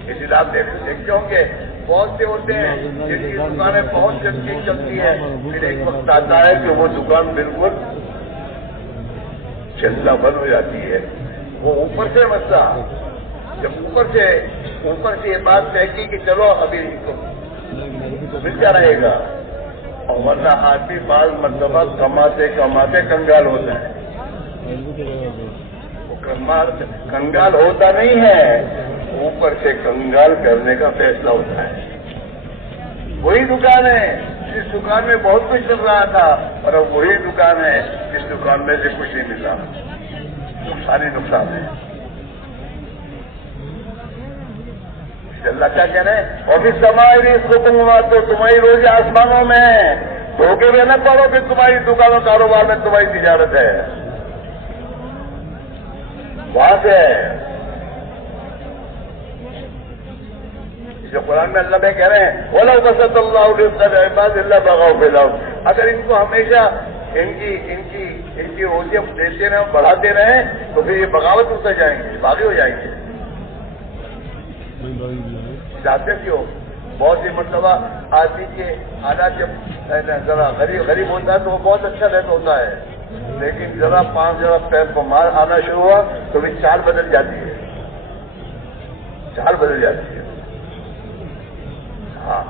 اس لیے آپ دیکھتے ہوں گے بہت سے ہوتے ہیں جن کی دکانیں بہت جلدی چلتی ہے، پھر ایک وقت آتا ہے کہ وہ دکان بالکل چلنا بند ہو جاتی ہے۔ وہ اوپر سے مسئلہ، جب اوپر سے یہ بات طے کی کہ چلو ابھی تو ملتا رہے گا، اور ورنہ آدمی بعض مرتبہ کماتے کماتے کنگال ہوتا ہے۔ وہ کنگال ہوتا نہیں ہے، اوپر سے کنگال کرنے کا فیصلہ ہوتا ہے۔ وہی دکان ہے جس دکان میں بہت کچھ چل رہا تھا، اور اب وہی دکان ہے جس دکان میں سے کچھ نہیں ملا، نقصان ہی نقصان ہے۔ اللہ کیا کہہ رہے ہیں، اور بھی سماعی حکم تو تمہاری روزی آسمانوں میں، دھوکے میں نہ پڑو کہ تمہاری دکانوں کاروبار میں تمہاری تجارت ہے، وہاں سے ہے۔ جو قرآن میں اللہ میں کہہ رہے ہیں وَلَوْ بَسَطَ اللَّهُ رِزْقَ لِعِبَادِهِ لَبَغَوْا فِي الْأَرْضِ، اگر ان کو ہمیشہ ان کی روزیاں دیتے رہے بڑھاتے رہیں تو پھر یہ بغاوت ہوتے جائیں گے، باغی ہو جائیں گے۔ جاتے کیوں بہت سی مرتبہ آدمی کے حالات جب ذرا غریب ہوتا ہے تو وہ بہت اچھا رہتا ہوتا ہے، لیکن ذرا 5 پیر کو مار آنا شروع ہوا تو بھی چال بدل جاتی ہے، چال بدل جاتی ہے۔ ہاں،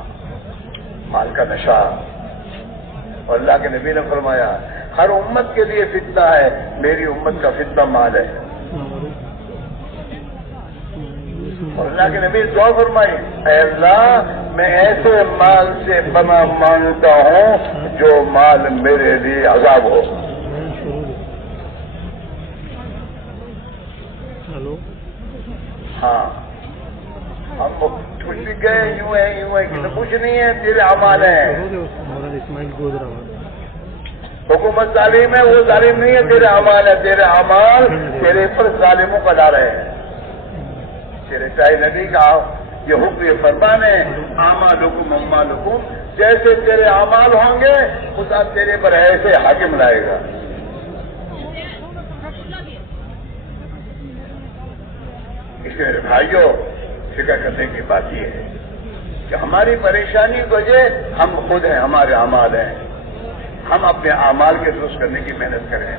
مال کا نشہ، اور اللہ کے نبی نے فرمایا ہر امت کے لیے فتنہ ہے، میری امت کا فتنہ مال ہے۔ اور اللہ کے نبی دعا فرمائی، اے اللہ میں ایسے مال سے پناہ مانگتا ہوں جو مال میرے لیے عذاب ہو۔ ہاں، ہم کچھ بھی گئے یوں ہے کہ کچھ نہیں ہے، تیرے اعمال ہیں۔ حکومت ظالم ہے، وہ ظالم نہیں ہے، تیرے اعمال ہے، تیرے اعمال تیرے پر ظالموں کا ڈال رہے ہیں۔ تیرے چاہے نبی کا یہ حکم یہ فرمان ہے، اعمالکم جیسے تیرے اعمال ہوں گے خدا تیرے پر ایسے حاکم لائے گا۔ اس لیے بھائیوں فکر کرنے کی بات یہ ہے کہ ہماری پریشانی کی وجہ ہم خود ہیں، ہمارے اعمال ہیں۔ ہم اپنے اعمال کے درست کرنے کی محنت کریں،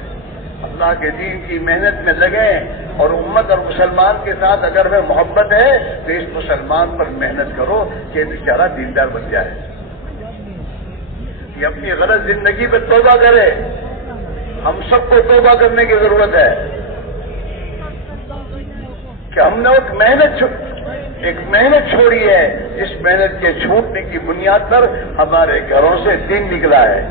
اللہ کے دین کی محنت میں لگیں، اور امت اور مسلمان کے ساتھ اگر ہمیں محبت ہے تو اس مسلمان پر محنت کرو کہ بیچارہ دیندار بن جائے، کہ اپنی غلط زندگی پہ توبہ کرے۔ ہم سب کو توبہ کرنے کی ضرورت ہے کہ ہم نے ایک محنت چھوڑی ہے، جس محنت کے چھوٹنے کی بنیاد پر ہمارے گھروں سے دین نکلا ہے،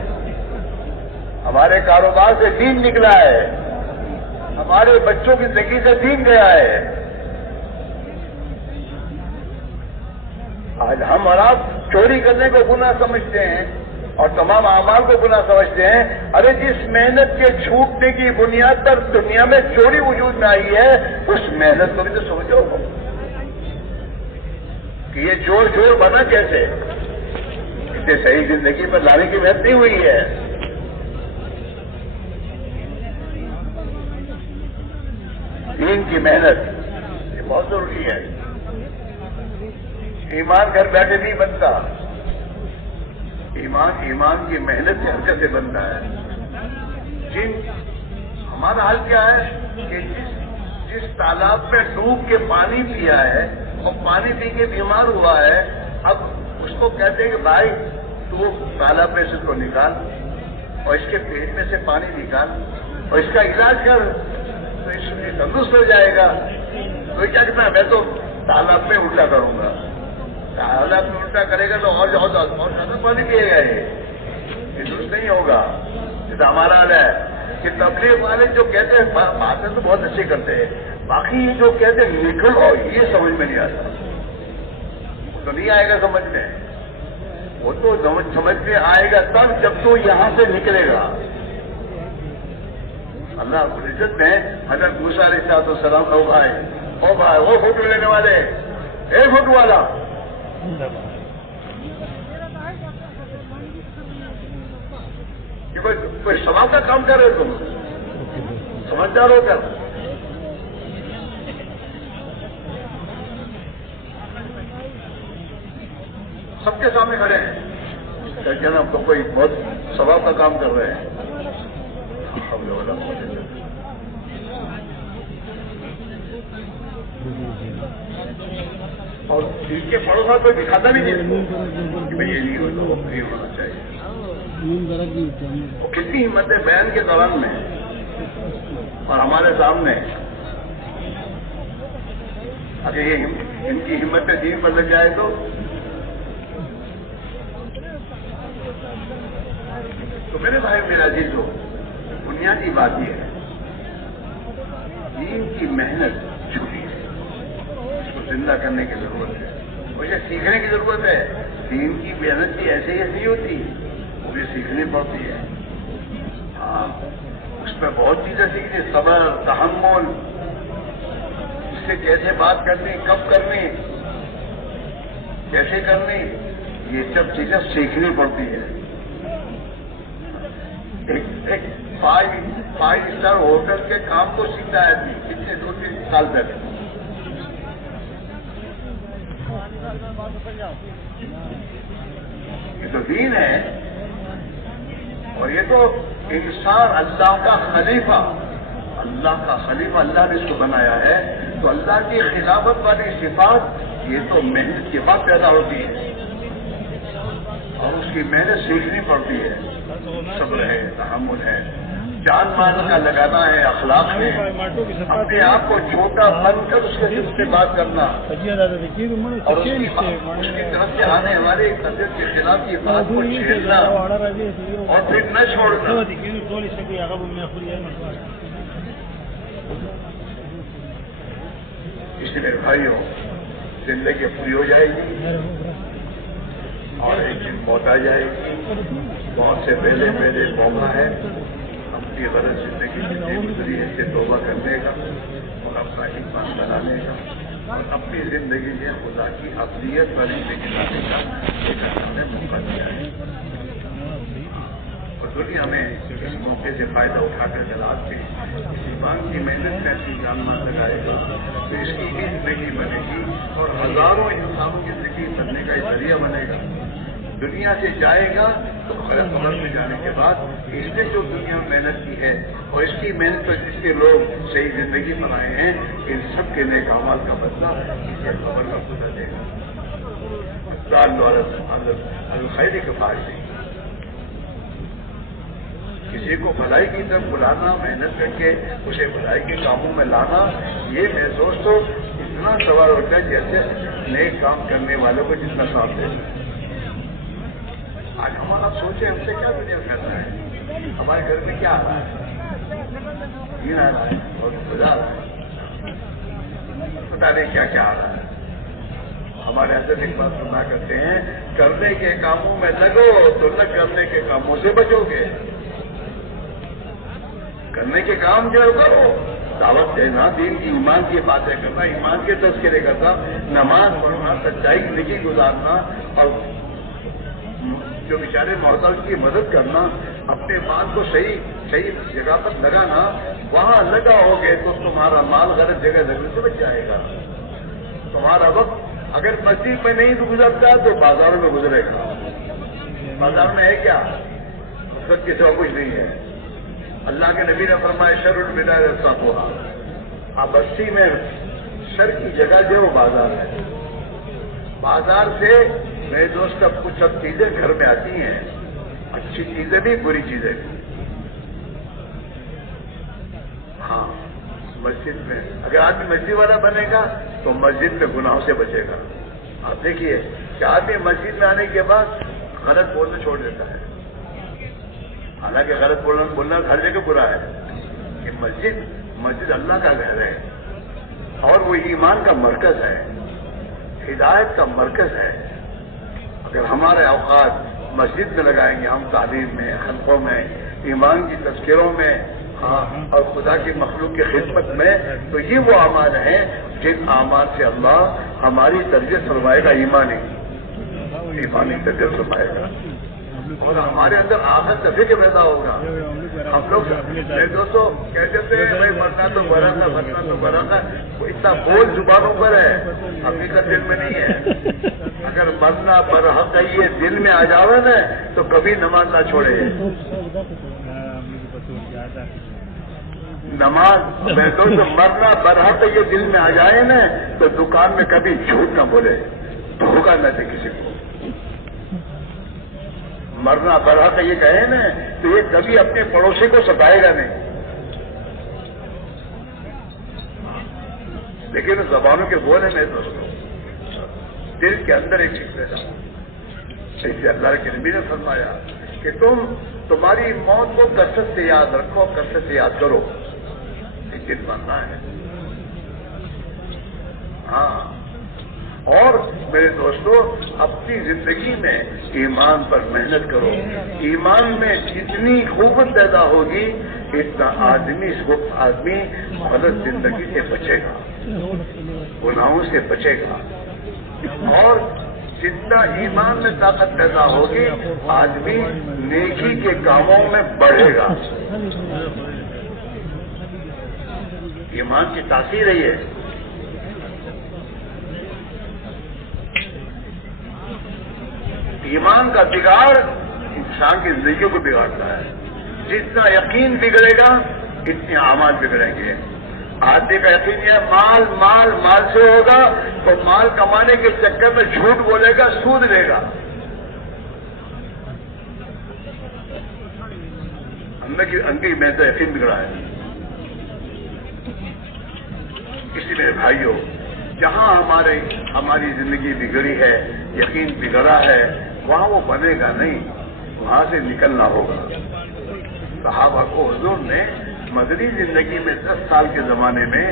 ہمارے کاروبار سے دین نکلا ہے، ہمارے بچوں کی زندگی سے دین گیا ہے۔ آج ہم اور آپ چوری کرنے کو گناہ سمجھتے ہیں اور تمام اعمال کو گناہ سمجھتے ہیں۔ ارے جس محنت کے چھوٹنے کی بنیاد پر دنیا میں چوری وجود میں آئی ہے، اس محنت کو بھی تو سمجھو کہ یہ جوڑ بنا کیسے، اسے صحیح زندگی پر لانے کی محنت نہیں ہوئی ہے۔ دین کی محنت، بہت ضروری ہے. ایمان گھر بیٹھے نہیں بنتا. ایمان کی محنت سے حرکت سے بنتا ہے. ہمارا حال کیا ہے کہ جس تالاب میں ڈوب کے پانی پیا ہے اور پانی پی کے بیمار ہوا ہے، اب اس کو کہتے ہیں کہ بھائی تو تالاب میں سے اس کو نکال اور اس کے پیٹ میں سے پانی نکال اور اس کا علاج کر تو اس میں تندرست ہو جائے گا. تو کیا کہنا ہے، میں تو تالاب میں الٹا کروں گا. تالاب میں الٹا کرے گا تو اور زیادہ پانی پیے گا. یہ درست نہیں ہوگا. یہ تو ہمارا حال ہے کہ تبلیغ والے جو کہتے ہیں باتیں تو بہت اچھی کرتے ہیں، باقی یہ جو کہتے ہیں نکلو یہ سمجھ میں نہیں آتا. تو نہیں آئے گا سمجھ میں. وہ تو سمجھ میں آئے گا تب جب تو یہاں سے نکلے گا. اللہ رب العزت نے حضرت موسیٰ علیہ السلام کو بھائی وہ فوٹو لینے والے، اے فوٹو والا، کہ کوئی سوال کا کام کر رہے تم، سمجھدار ہو کر. سب کے سامنے کھڑے ہیں کہ نا ہم تو کوئی بہت ثواب کا کام کر رہے ہیں. اور ان کے پڑوسا کوئی دکھاتا بھی نہیں کہ بھائی یہ نہیں ہونا چاہیے. وہ کتنی ہمت ہے بیان کے دوران میں اور ہمارے سامنے. اگر یہ ان کی ہمت دین پر لگ جائے تو میرے بھائی میرا عزیز ہو، بنیادی بات یہ ہے دین کی محنت چھوٹی ہے، اس کو زندہ کرنے کی ضرورت ہے، مجھے سیکھنے کی ضرورت ہے. دین کی محنت بھی ایسے ہی نہیں ہوتی، وہ بھی سیکھنی پڑتی ہے. ہاں اس میں بہت چیزیں سیکھنی، صبر، تحمل، اس سے کیسے بات کرنی، کب کرنی، کیسے کرنی، یہ سب چیزیں سیکھنی پڑتی ہے. ایک 5 اسٹار ہوٹل کے کام کو سیکھتا ہے کتنے 2-3 سال تک. یہ تو دین ہے. اور یہ تو انسان اللہ کا خلیفہ، اللہ نے اس کو بنایا ہے. تو اللہ کی خلافت والی صفات یہ تو محنت کے بعد پیدا ہوتی ہے اور اس کی محنت سیکھنی پڑتی ہے. صبر ہے، تحمل ہے، جان مال کا لگانا ہے، اخلاق ہے، اپنے آپ کو چھوٹا بن کر اس سے بات کرنا اور اس کی طرف سے آنے والے طبیعت کے خلاف کی بات کو چھیڑنا اور پھر نہ چھوڑنا. اس لیے بھائیوں زندگی پوری ہو جائے گی اور ایک دن موت آ جائے گی. موت سے پہلے موقع ہے اپنی غلط زندگی جتنی گزری ہے سے توبہ کرنے کا اور اپنا ایمان بنانے کا اور اپنی زندگی میں خدا کی افضلیت والی زندگی لانے کا ایک ہمیں موقع دیا ہے. اور دنیا میں اس موقع سے فائدہ اٹھا کر جب آپ کے اس ایمان کی محنت میں اپنی جان مال لگائے گا تو اس کی ایک زندگی بنے گی اور ہزاروں انسانوں کی زندگی بننے کا ایک ذریعہ بنے گا. دنیا سے جائے گا تو قبر میں جانے کے بعد اس نے جو دنیا میں محنت کی ہے اور اس کی محنت پر جس کے لوگ صحیح زندگی بنائے ہیں ان سب کے نیک اعمال کا بدلہ اسے قبر کا خدا دے گا. الخیر کے فائدے کسی کو بھلائی کی طرف بلانا، محنت کر کے اسے بھلائی کے کاموں میں لانا، یہ محسوس تو اتنا سوال ہوتا ہے جیسے نیک کام کرنے والوں کو جتنا ساتھ دے. آج ہمارا سوچے ہم سے کیا دنیا کر رہا ہے، ہمارے گھر میں کیا آ رہا ہے، یہ آ رہا ہے اور خدا آ رہا ہے، پتا نہیں کیا کیا آ رہا ہے. ہمارے حضرت ایک بات سنا کرتے ہیں، کرنے کے کاموں میں لگو تو نہ کرنے کے کاموں سے بچو گے. کرنے کے کام جو کرو، دعوت دینا، دین کی ایمان کی باتیں کرنا، ایمان کے تذکرے کرنا، نماز پڑھنا، سچائی کی زندگی گزارنا اور جو بیچارے محتاج کی مدد کرنا، اپنے مال کو صحیح جگہ پر لگانا. وہاں لگا ہوگے تو تمہارا مال غلط جگہ لگنے سے بچ جائے گا. تمہارا وقت اگر مسجد میں نہیں گزرتا تو بازاروں میں گزرے گا. بازار میں ہے کیا؟ وقت کے سوا کچھ نہیں ہے. اللہ کے نبی نے فرمایا شر البدع التقوا. اب بستی میں شر کی جگہ جو وہ بازار ہے. بازار سے میرے دوست اب کچھ سب چیزیں گھر میں آتی ہیں, اچھی چیزیں بھی بری چیزیں بھی. ہاں مسجد میں اگر آدمی مسجد والا بنے گا تو مسجد میں گناہوں سے بچے گا. آپ دیکھیے کہ آدمی مسجد میں آنے کے بعد غلط بولنا چھوڑ دیتا ہے. حالانکہ غلط بولنا ہر جگہ برا ہے, کہ مسجد اللہ کا گھر ہے اور وہ ایمان کا مرکز ہے, ہدایت کا مرکز ہے. اگر ہمارے اوقات مسجد میں لگائیں گے ہم تعلیم میں, خلقوں میں, ایمان کی تذکروں میں, اور خدا کی مخلوق کی خدمت میں, تو یہ وہ اعمال ہیں جن اعمال سے اللہ ہماری تربیت فرمائے گا, ایمانی تربیت فرمائے گا, اور ہمارے اندر آخرت کا فکر پیدا ہوگا. ہم لوگ میرے دوستوں کہتے تھے بھائی مرنا تو برا تھا, مرنا تو برا تھا. وہ اتنا بول زبانوں پر ہے, حقیقت دل میں نہیں ہے. اگر مرنا برحق ہے یہ دل میں آ جاوے نا تو کبھی نماز نہ چھوڑے. نماز میں تو مرنا برحق یہ دل میں آ جائے نا تو دکان میں کبھی جھوٹ نہ بولے, دھوکہ نہ دے کسی کو. مرنا برحق یہ کہے نا تو یہ کبھی اپنے پڑوسی کو ستائے گا نہیں. لیکن زبانوں کے بولے میں دوستوں دل کے اندر ایک چیز پیدا ہو. اسے اللہ کے نبی نے فرمایا کہ تمہاری موت کو کثرت سے یاد رکھو, کثرت سے یاد کرو. ایک دن مرنا ہے. ہاں, اور میرے دوستو اپنی زندگی میں ایمان پر محنت کرو. ایمان میں جتنی قوت پیدا ہوگی اتنا آدمی غلط زندگی سے بچے گا, گناہوں سے بچے گا. اور جتنا ایمان میں طاقت پیدا ہوگی آدمی نیکی کے کاموں میں بڑھے گا. ایمان کی تاثیر ہے یہ. ایمان کا بگاڑ انسان کی زندگی کو بگاڑتا ہے. جتنا یقین بگڑے گا اتنے اعمال بگڑیں گے. آدمی کا یقین یہ مال مال مال سے ہوگا تو مال کمانے کے چکر میں جھوٹ بولے گا, سود لے گا. ہم نے کہ انگی میں تو یقین بگڑا ہے. اسی میرے بھائیوں جہاں ہماری زندگی بگڑی ہے, یقین بگڑا ہے, وہاں وہ بنے گا نہیں, وہاں سے نکلنا ہوگا. صحابہ کو حضور نے مدنی زندگی میں 10 سال کے زمانے میں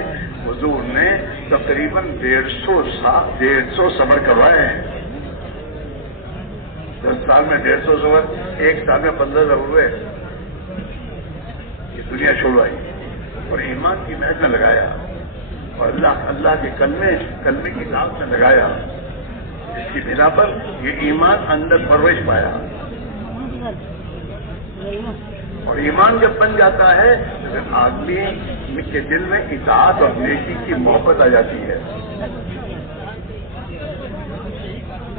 حضور نے تقریباً 150 صبر کروائے ہیں. 10 سال میں 150 صبر, ایک سال میں 15 صبر ہوئے. یہ دنیا چھوڑوائی اور ایمان کی محنت میں لگایا اور اللہ کے کلمے کی نام میں لگایا. اس کی بنا پر یہ ایمان اندر پرورش پایا. اور ایمان جب بن جاتا ہے تو پھر آدمی کے دل میں اطاعت اور نیکی کی محبت آ جاتی ہے.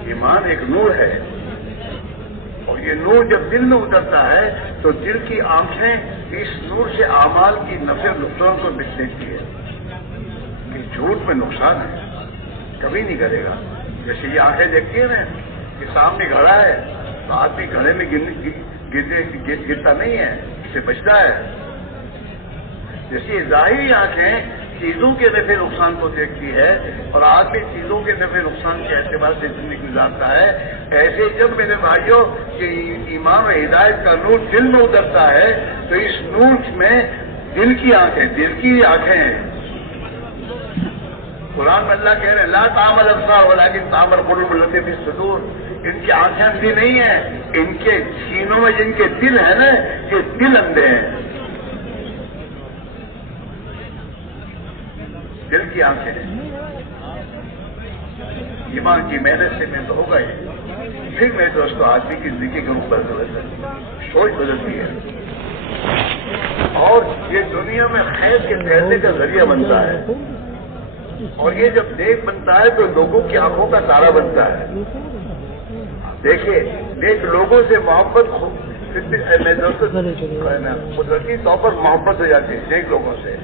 ایمان ایک نور ہے اور یہ نور جب دل میں اترتا ہے تو دل کی آنکھیں اس نور سے اعمال کی نفع نقصان کو مٹ دیتی ہے. کہ جھوٹ میں نقصان ہے, کبھی نہیں کرے گا. جیسے یہ آنکھیں دیکھتی ہیں نا کہ سامنے گھڑا ہے تو آدمی گھڑے میں گرتا نہیں ہے, اس سے بچتا ہے. جیسے یہ ظاہری آنکھیں چیزوں کے نفع نقصان کو دیکھتی ہے اور آدمی چیزوں کے نفع نقصان کے اعتبار سے زندگی گزارتا ہے, ایسے جب میرے بھائیوں کہ ایمان و ہدایت کا نور دل میں اترتا ہے تو اس نور میں دل کی آنکھیں ہیں. قرآن میں اللہ کہہ رہے ہیں لا تعمل الابصار ولکن تعمل قلوب التي في الصدور. ان کی آنکھیں اندھی نہیں ہیں, ان کے سینوں میں جن کے دل ہے نا یہ دل اندھے ہیں. دل کی آنکھیں ہیں. ایمان کی محنت سے میں تو ہوگا ہی. پھر میرے دوستوں آدمی کی زندگی کے اوپر سوچ بدلتی ہے اور یہ دنیا میں خیر کے پھیلنے کا ذریعہ بنتا ہے. اور یہ جب نیک بنتا ہے تو لوگوں کی آنکھوں کا تارا بنتا ہے. دیکھیں نیک لوگوں سے محبت قدرتی طور پر محبت ہو جاتی ہے نیک لوگوں سے.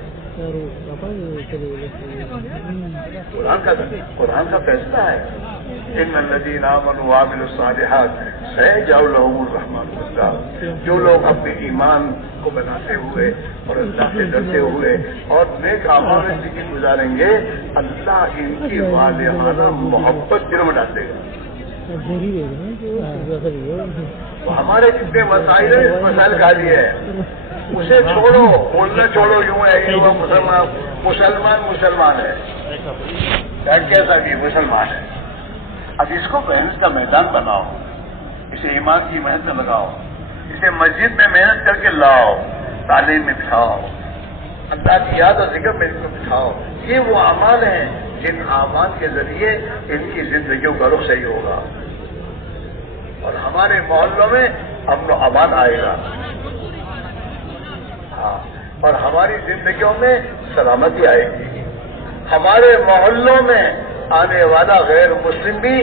قرآن کا فیصلہ ہے ان الذین آمنوا وعملوا الصالحات سیجعل لهم الرحمن ودا. جو لوگ اپنے ایمان کو بناتے ہوئے اور اللہ سے ڈرتے ہوئے اور نیک اعمال میں زندگی گزاریں گے اللہ ان کی والہانہ محبت دل میں ڈال دے گا. ہمارے جتنے مسائل ہیں اس مسائل خالی ہے اسے چھوڑو بولنا چھوڑو. یوں ہے یہ مسلمان ہے کیسا بھی مسلمان ہے. اب اس کو محنت کا میدان بناؤ, اسے ایمان کی محنت میں لگاؤ, اسے مسجد میں محنت کر کے لاؤ, تعلیم میں بٹھاؤ, اللہ کی یاد اور ذکر میں اس کو بٹھاؤ. یہ وہ اعمال ہیں جن اعمال کے ذریعے ان کی زندگیوں کا رخ صحیح ہوگا اور ہمارے محلوں میں امن و امان آئے گا. ہاں, اور ہماری زندگیوں میں سلامتی آئے گی. ہمارے محلوں میں آنے والا غیر مسلم بھی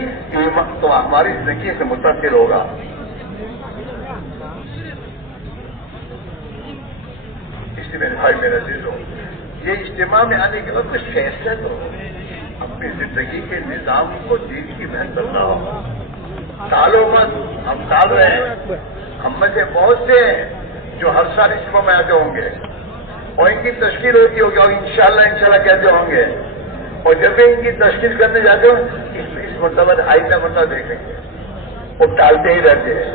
تو ہماری زندگی سے متاثر ہوگا. اس لیے میرے بھائی میرے عزیزوں, یہ اجتماع میں آنے کے بعد کچھ فیصلہ تو اپنی زندگی کے نظام کو دین کی محنت کرنا ہو. ٹالو مت, ہم ٹال رہے ہیں. ہم میں سے بہت سے ہیں جو ہر سال اجتماع میں آتے ہوں گے اور ان کی تشکیل ہوتی ہوگی اور انشاءاللہ کہتے ہوں گے, اور جب بھی ان کی تشکیل کرنے جاتے ہو اس مرتبہ آئندہ مرتبہ دیکھیں گے وہ ٹالتے ہی رہتے ہیں.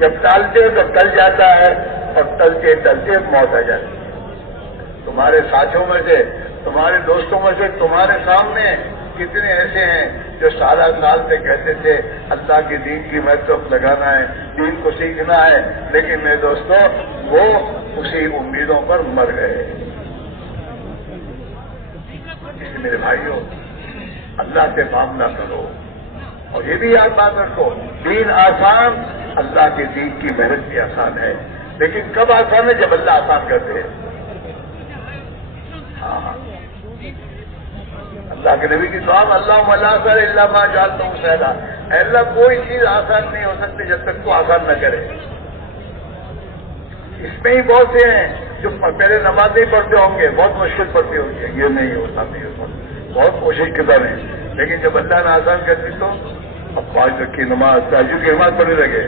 جب ٹالتے ہو تو ٹل جاتا ہے اور ٹلتے موت آ جاتی ہے. تمہارے ساتھیوں میں سے, تمہارے دوستوں میں سے تمہارے سامنے کتنے ایسے ہیں جو سالہ سال سے کہتے تھے اللہ کے دین کی محنت لگانا ہے, دین کو سیکھنا ہے, لیکن میرے دوستوں وہ اسی امیدوں پر مر گئے. اس لیے میرے بھائیوں اللہ سے معاملہ کرو اور یہ بھی یاد بات رکھو دین آسان, اللہ کے دین کی محنت بھی آسان ہے, لیکن کب آسان ہے جب اللہ آسان کرتے ہیں. ہاں, اللہ کے نبی کی دعا اللہ لا سہل الا ما جعلتہ سہلا. اللہ کوئی چیز آسان نہیں ہو سکتی جب تک کو آسان نہ کرے. اس میں ہی بہت سے ہیں جو پہلے نماز نہیں پڑھتے ہوں گے, بہت مشکل پڑتی ہوگی, یہ نہیں ہوتا نہیں ہوتا, بہت کوشش کرتا رہے, لیکن جب اللہ نے آسان کر دی تو اب 5 وقت کی نماز تہجد کی نماز پڑھنے لگے.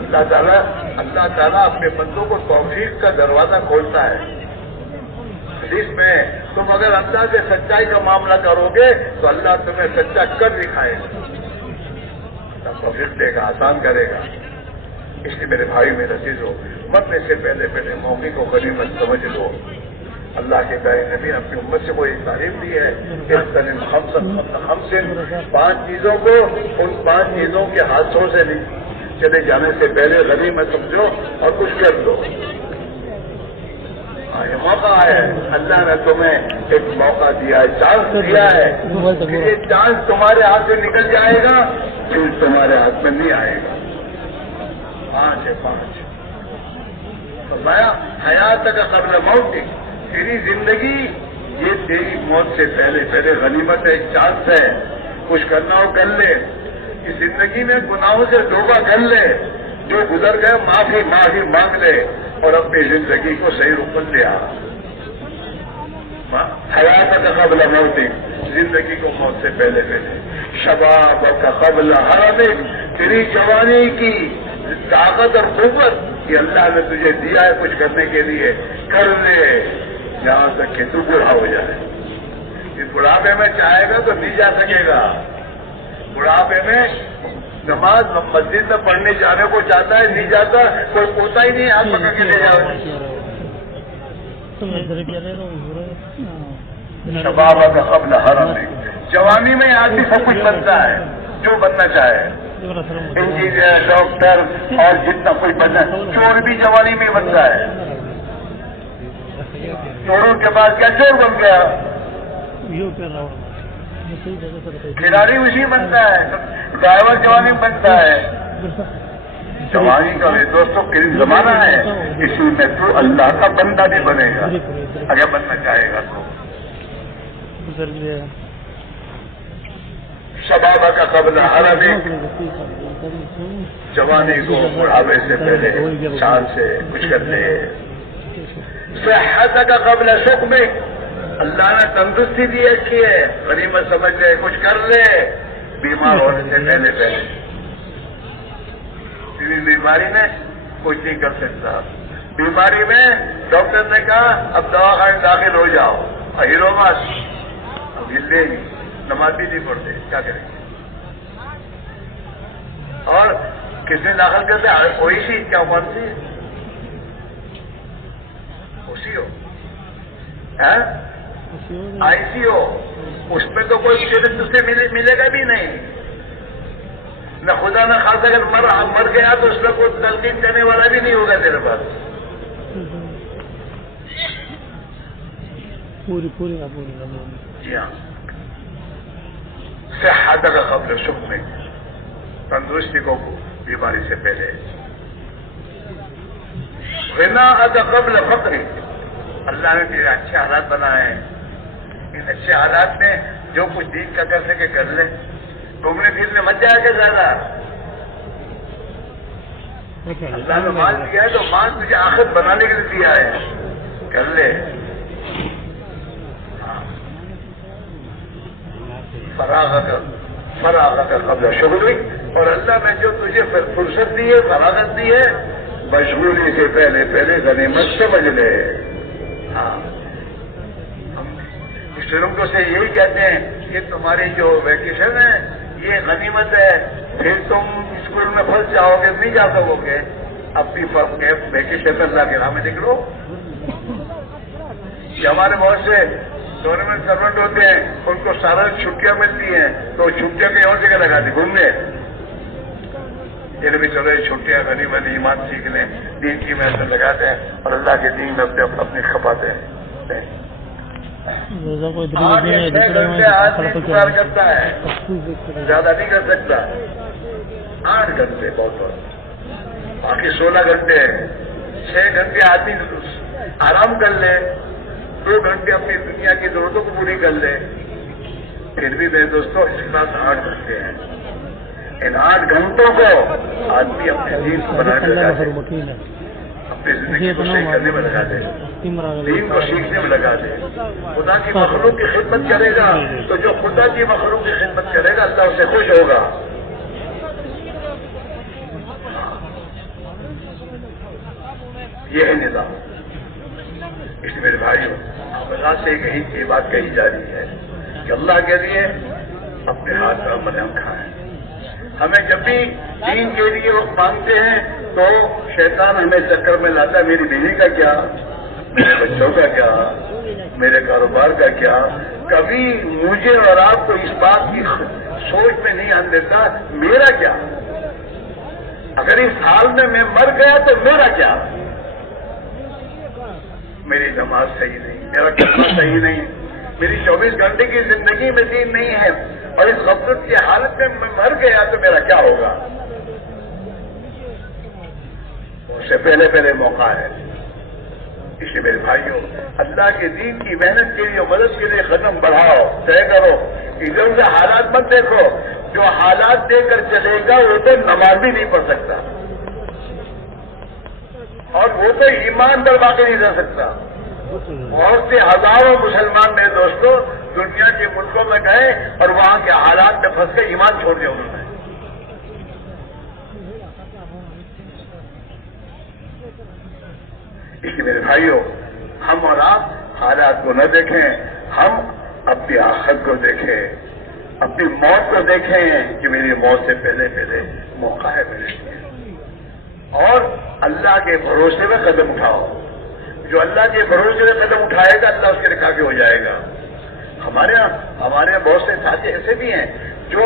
اللہ تعالیٰ اپنے بندوں کو توفیق کا دروازہ کھولتا ہے. حدیث میں تم اگر اللہ سے سچائی کا معاملہ کرو گے تو اللہ تمہیں سچا کر دکھائے گا, اللہ توفیق دے گا, آسان کرے گا. اس لیے میرے بھائی میرے عزیزو مرنے سے پہلے موقع کو غنیمت سمجھ لو. اللہ کے پیارے نبی نے اپنی امت سے کوئی تعریف دی ہے ہم سے 5 چیزوں کو, ان 5 چیزوں کے حادثوں سے چلے جانے سے پہلے غنیمت سمجھو اور کچھ کر دو. یہ موقع ہے, اللہ نے تمہیں ایک موقع دیا ہے, چانس دیا ہے. یہ چانس تمہارے ہاتھ سے نکل جائے گا پھر تمہارے ہاتھ میں نہیں آئے گا. 5 ہے 5. فرمایا حیات کا قبل موت, تیری زندگی یہ تیری موت سے پہلے غنیمت ہے, ایک چانس ہے. کچھ کرنا ہو کر لے. اس زندگی میں گناہوں سے توبہ کر لے, جو گزر گئے معافی مانگ لے اور اپنی زندگی کو صحیح رخ پر لے آ. حیات کا قبل موت, زندگی کو موت سے پہلے. شباب کا قبل حرم, تیری جوانی کی طاقت اور قوت یہ اللہ نے تجھے دیا ہے کچھ کرنے کے لیے, کر لے یہاں تک کہ تو بوڑھا ہو جائے. اس بڑھاپے میں چاہے گا تو نہیں جا سکے گا. بڑھاپے میں نماز مسجد میں پڑھنے جانے کو چاہتا ہے, نہیں جاتا, کوئی پوچھتا ہی نہیں, ہاتھ پکڑ کے لے جاؤ. شباب کا قبل حرم, جوانی میں آدمی سب کچھ بنتا ہے جو بننا چاہے, انجینئر, ڈاکٹر اور جتنا کوئی بننا. چور بھی جوانی میں بنتا ہے. چوروں کے بعد کیا چور بن گیا, کھلاڑی اسی بنتا ہے, ڈرائیور جوانی میں بنتا ہے. جوانی کا میرے دوستوں قریب زمانہ ہے، اسی میں تو اللہ کا بندہ بھی بنے گا اگر بننا چاہے گا تو۔ شباب کا قبل حرم، جوانی کو بڑھاپے سے پہلے چاند سے کچھ کر لے، صحت کا قبل سقم، اللہ نے تندرستی دی اچھی ہے، غنیمت سمجھ لے کچھ کر لے بیمار ہونے سے پہلے پہلے۔ بیماری میں کچھ نہیں کر سکتا، بیماری میں ڈاکٹر نے کہا اب دوا خانے داخل ہو جاؤ، ہیرو مت، اب ہلے نہیں، نماز بھی نہیں پڑھتے، کیا کریں گے؟ اور کس نے داخل کرتے کوئی سی کیا مانتی اسی ہو آئی سی ہو، اس میں تو کوئی شرط سے ملے گا بھی نہیں، نہ خدا نہ خاص اگر مر گیا تو اس میں کوئی تلقین کرنے والا بھی نہیں ہوگا تیرے پاس۔ پوری جی ہاں، صحت کا قبل سکھ میں، تندرستی کو بیماری سے پہلے، غنا کا قبل فقر، اللہ نے تیرے اچھے حالات بنائے ہیں، ان اچھے حالات میں جو کچھ دین کا کر سکے کر لے، گھومنے پھرنے مت جائے گا زیادہ، اللہ نے مال دیا ہے تو مال تجھے آخر بنانے کے لیے دیا ہے، کر لے، فراغت کا قبل شغلی، اور اللہ نے جو تجھے فرصت دی ہے، فراغت دی ہے، مشغولی سے پہلے پہلے غنیمت سمجھ لے۔ ہاں، ہم بزرگوں سے یہی کہتے ہیں کہ تمہاری جو ویکیشن ہے یہ غنیمت ہے، پھر تم اسکول میں پھنس جاؤ گے، نہیں جا سکو گے، اپنی ویکیشن میں اللہ کے راہ میں نکلو۔ یہ ہمارے بہت سے گورنمنٹ سروینٹ ہوتے ہیں، ان کو سارا چھٹیاں ملتی ہیں تو چھٹیاں کہیں اور جگہ لگاتے گھومنے، یہ بھی چلو یہ چھٹیاں غنیمت ایمان سیکھ لیں، دین کی محنت لگاتے ہیں اور اللہ کے دین میں اپنے کھپاتے ہیں۔ کرتا ہے زیادہ نہیں کر سکتا، 8 گھنٹے بہت بہت، باقی 16 گھنٹے، 6 گھنٹے آدمی آرام کر لے، 2 گھنٹے اپنی دنیا کی ضرورتوں کو پوری کر لے، پھر بھی میرے دوستوں اس کے پاس 8 گھنٹے ہیں، ان 8 گھنٹوں کو آدمی اپنے دین کو بنانے میں لگا دے، اپنی زندگی کو صحیح کرنے میں لگا دے، دین کو سیکھنے میں لگا دے، خدا کی مخلوق کی خدمت کرے گا تو جو خدا کی مخلوق کی خدمت کرے گا اللہ اسے خوش ہوگا۔ یہ ہے نظام۔ اس میرے بھائیوں اللہ سے یہ بات کہی جا رہی ہے کہ اللہ کے لیے اپنے ہاتھ کا عمل ہم کھائیں۔ ہمیں جب بھی دین کے لیے وہ مانگتے ہیں تو شیطان ہمیں چکر میں لاتا ہے، میری بیوی کا کیا، میرے بچوں کا کیا، میرے کاروبار کا کیا، کبھی مجھے اور آپ کو اس بات کی سوچ میں نہیں آنے دیتا میرا کیا، اگر اس حال میں میں مر گیا تو میرا کیا، میری نماز صحیح نہیں، میرا کلمہ صحیح نہیں، میری 24 گھنٹے کی زندگی میں دین نہیں ہے، اور اس غفلت کی حالت میں میں مر گیا تو میرا کیا ہوگا؟ اس سے پہلے پہلے موقع ہے۔ اس لیے میرے بھائیوں اللہ کے دین کی محنت کے لیے مدد کے لیے قدم بڑھاؤ، طے کرو، ادھر ادھر حالات مت دیکھو، جو حالات دے کر چلے گا وہ تو نماز بھی نہیں پڑھ سکتا اور وہ تو ایمان پر باقی نہیں رہ سکتا۔ بہت سے ہزاروں مسلمان میرے دوستوں دنیا کے ملکوں میں گئے اور وہاں کے حالات میں پھنس کے ایمان چھوڑ دیا انہوں نے۔ اس لیے میرے بھائیوں ہم اور آپ حالات کو نہ دیکھیں، ہم اپنی آخرت کو دیکھیں، اپنی موت کو دیکھیں کہ میری موت سے پہلے پہلے موقع ہے میرے لیے، اور اللہ کے بھروسے میں قدم اٹھاؤ۔ جو اللہ کے بھروسے میں قدم اٹھائے گا اللہ اس کے رکھا کے ہو جائے گا۔ ہمارے یہاں بہت سے ساتھی ایسے بھی ہیں جو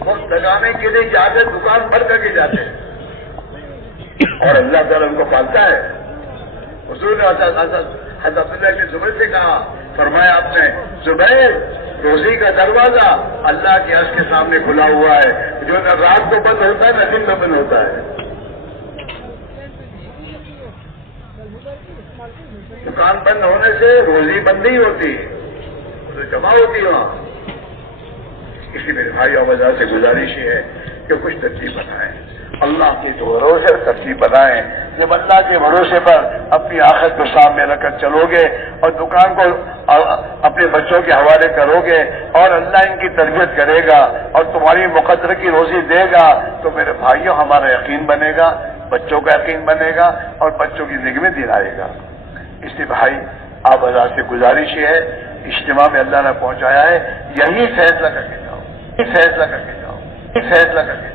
وقت لگانے کے لیے جاتے دکان بند کر کے جاتے ہیں اور اللہ تعالیٰ ان کو پالتا ہے۔ حضور نے حضرت عبداللہ بن زبیر سے کہا، فرمایا آپ نے زبیر روزی کا دروازہ اللہ کے عرش کے سامنے کھلا ہوا ہے، جو نہ رات کو بند ہوتا ہے نہ دن میں بند ہوتا ہے۔ دکان بند ہونے سے روزی بند نہیں ہوتی، جمع ہوتی ہے وہاں. اس لیے میرے بھائی اور وجہ سے گزارش یہ ہے کہ کچھ ترتیب بنائیں، اللہ کے بھروسے ترتیب بنائیں. جب اللہ کے بھروسے پر اپنی آخرت کو سامنے رکھ کر چلو گے اور دکان کو اپنے بچوں کے حوالے کرو گے اور اللہ ان کی تربیت کرے گا اور تمہاری مقدر کی روزی دے گا، تو میرے بھائیوں ہمارا یقین بنے گا، بچوں کا یقین بنے گا اور بچوں کی زندگی میں دین آئے گا. اس لیے بھائی آپ حضرات سے گزارش یہ ہے، اجتماع میں اللہ نے پہنچایا ہے، یہی فیصلہ کر کے جاؤ، یہی فیصلہ کر کے جاؤ، یہی فیصلہ کر کے جاؤ.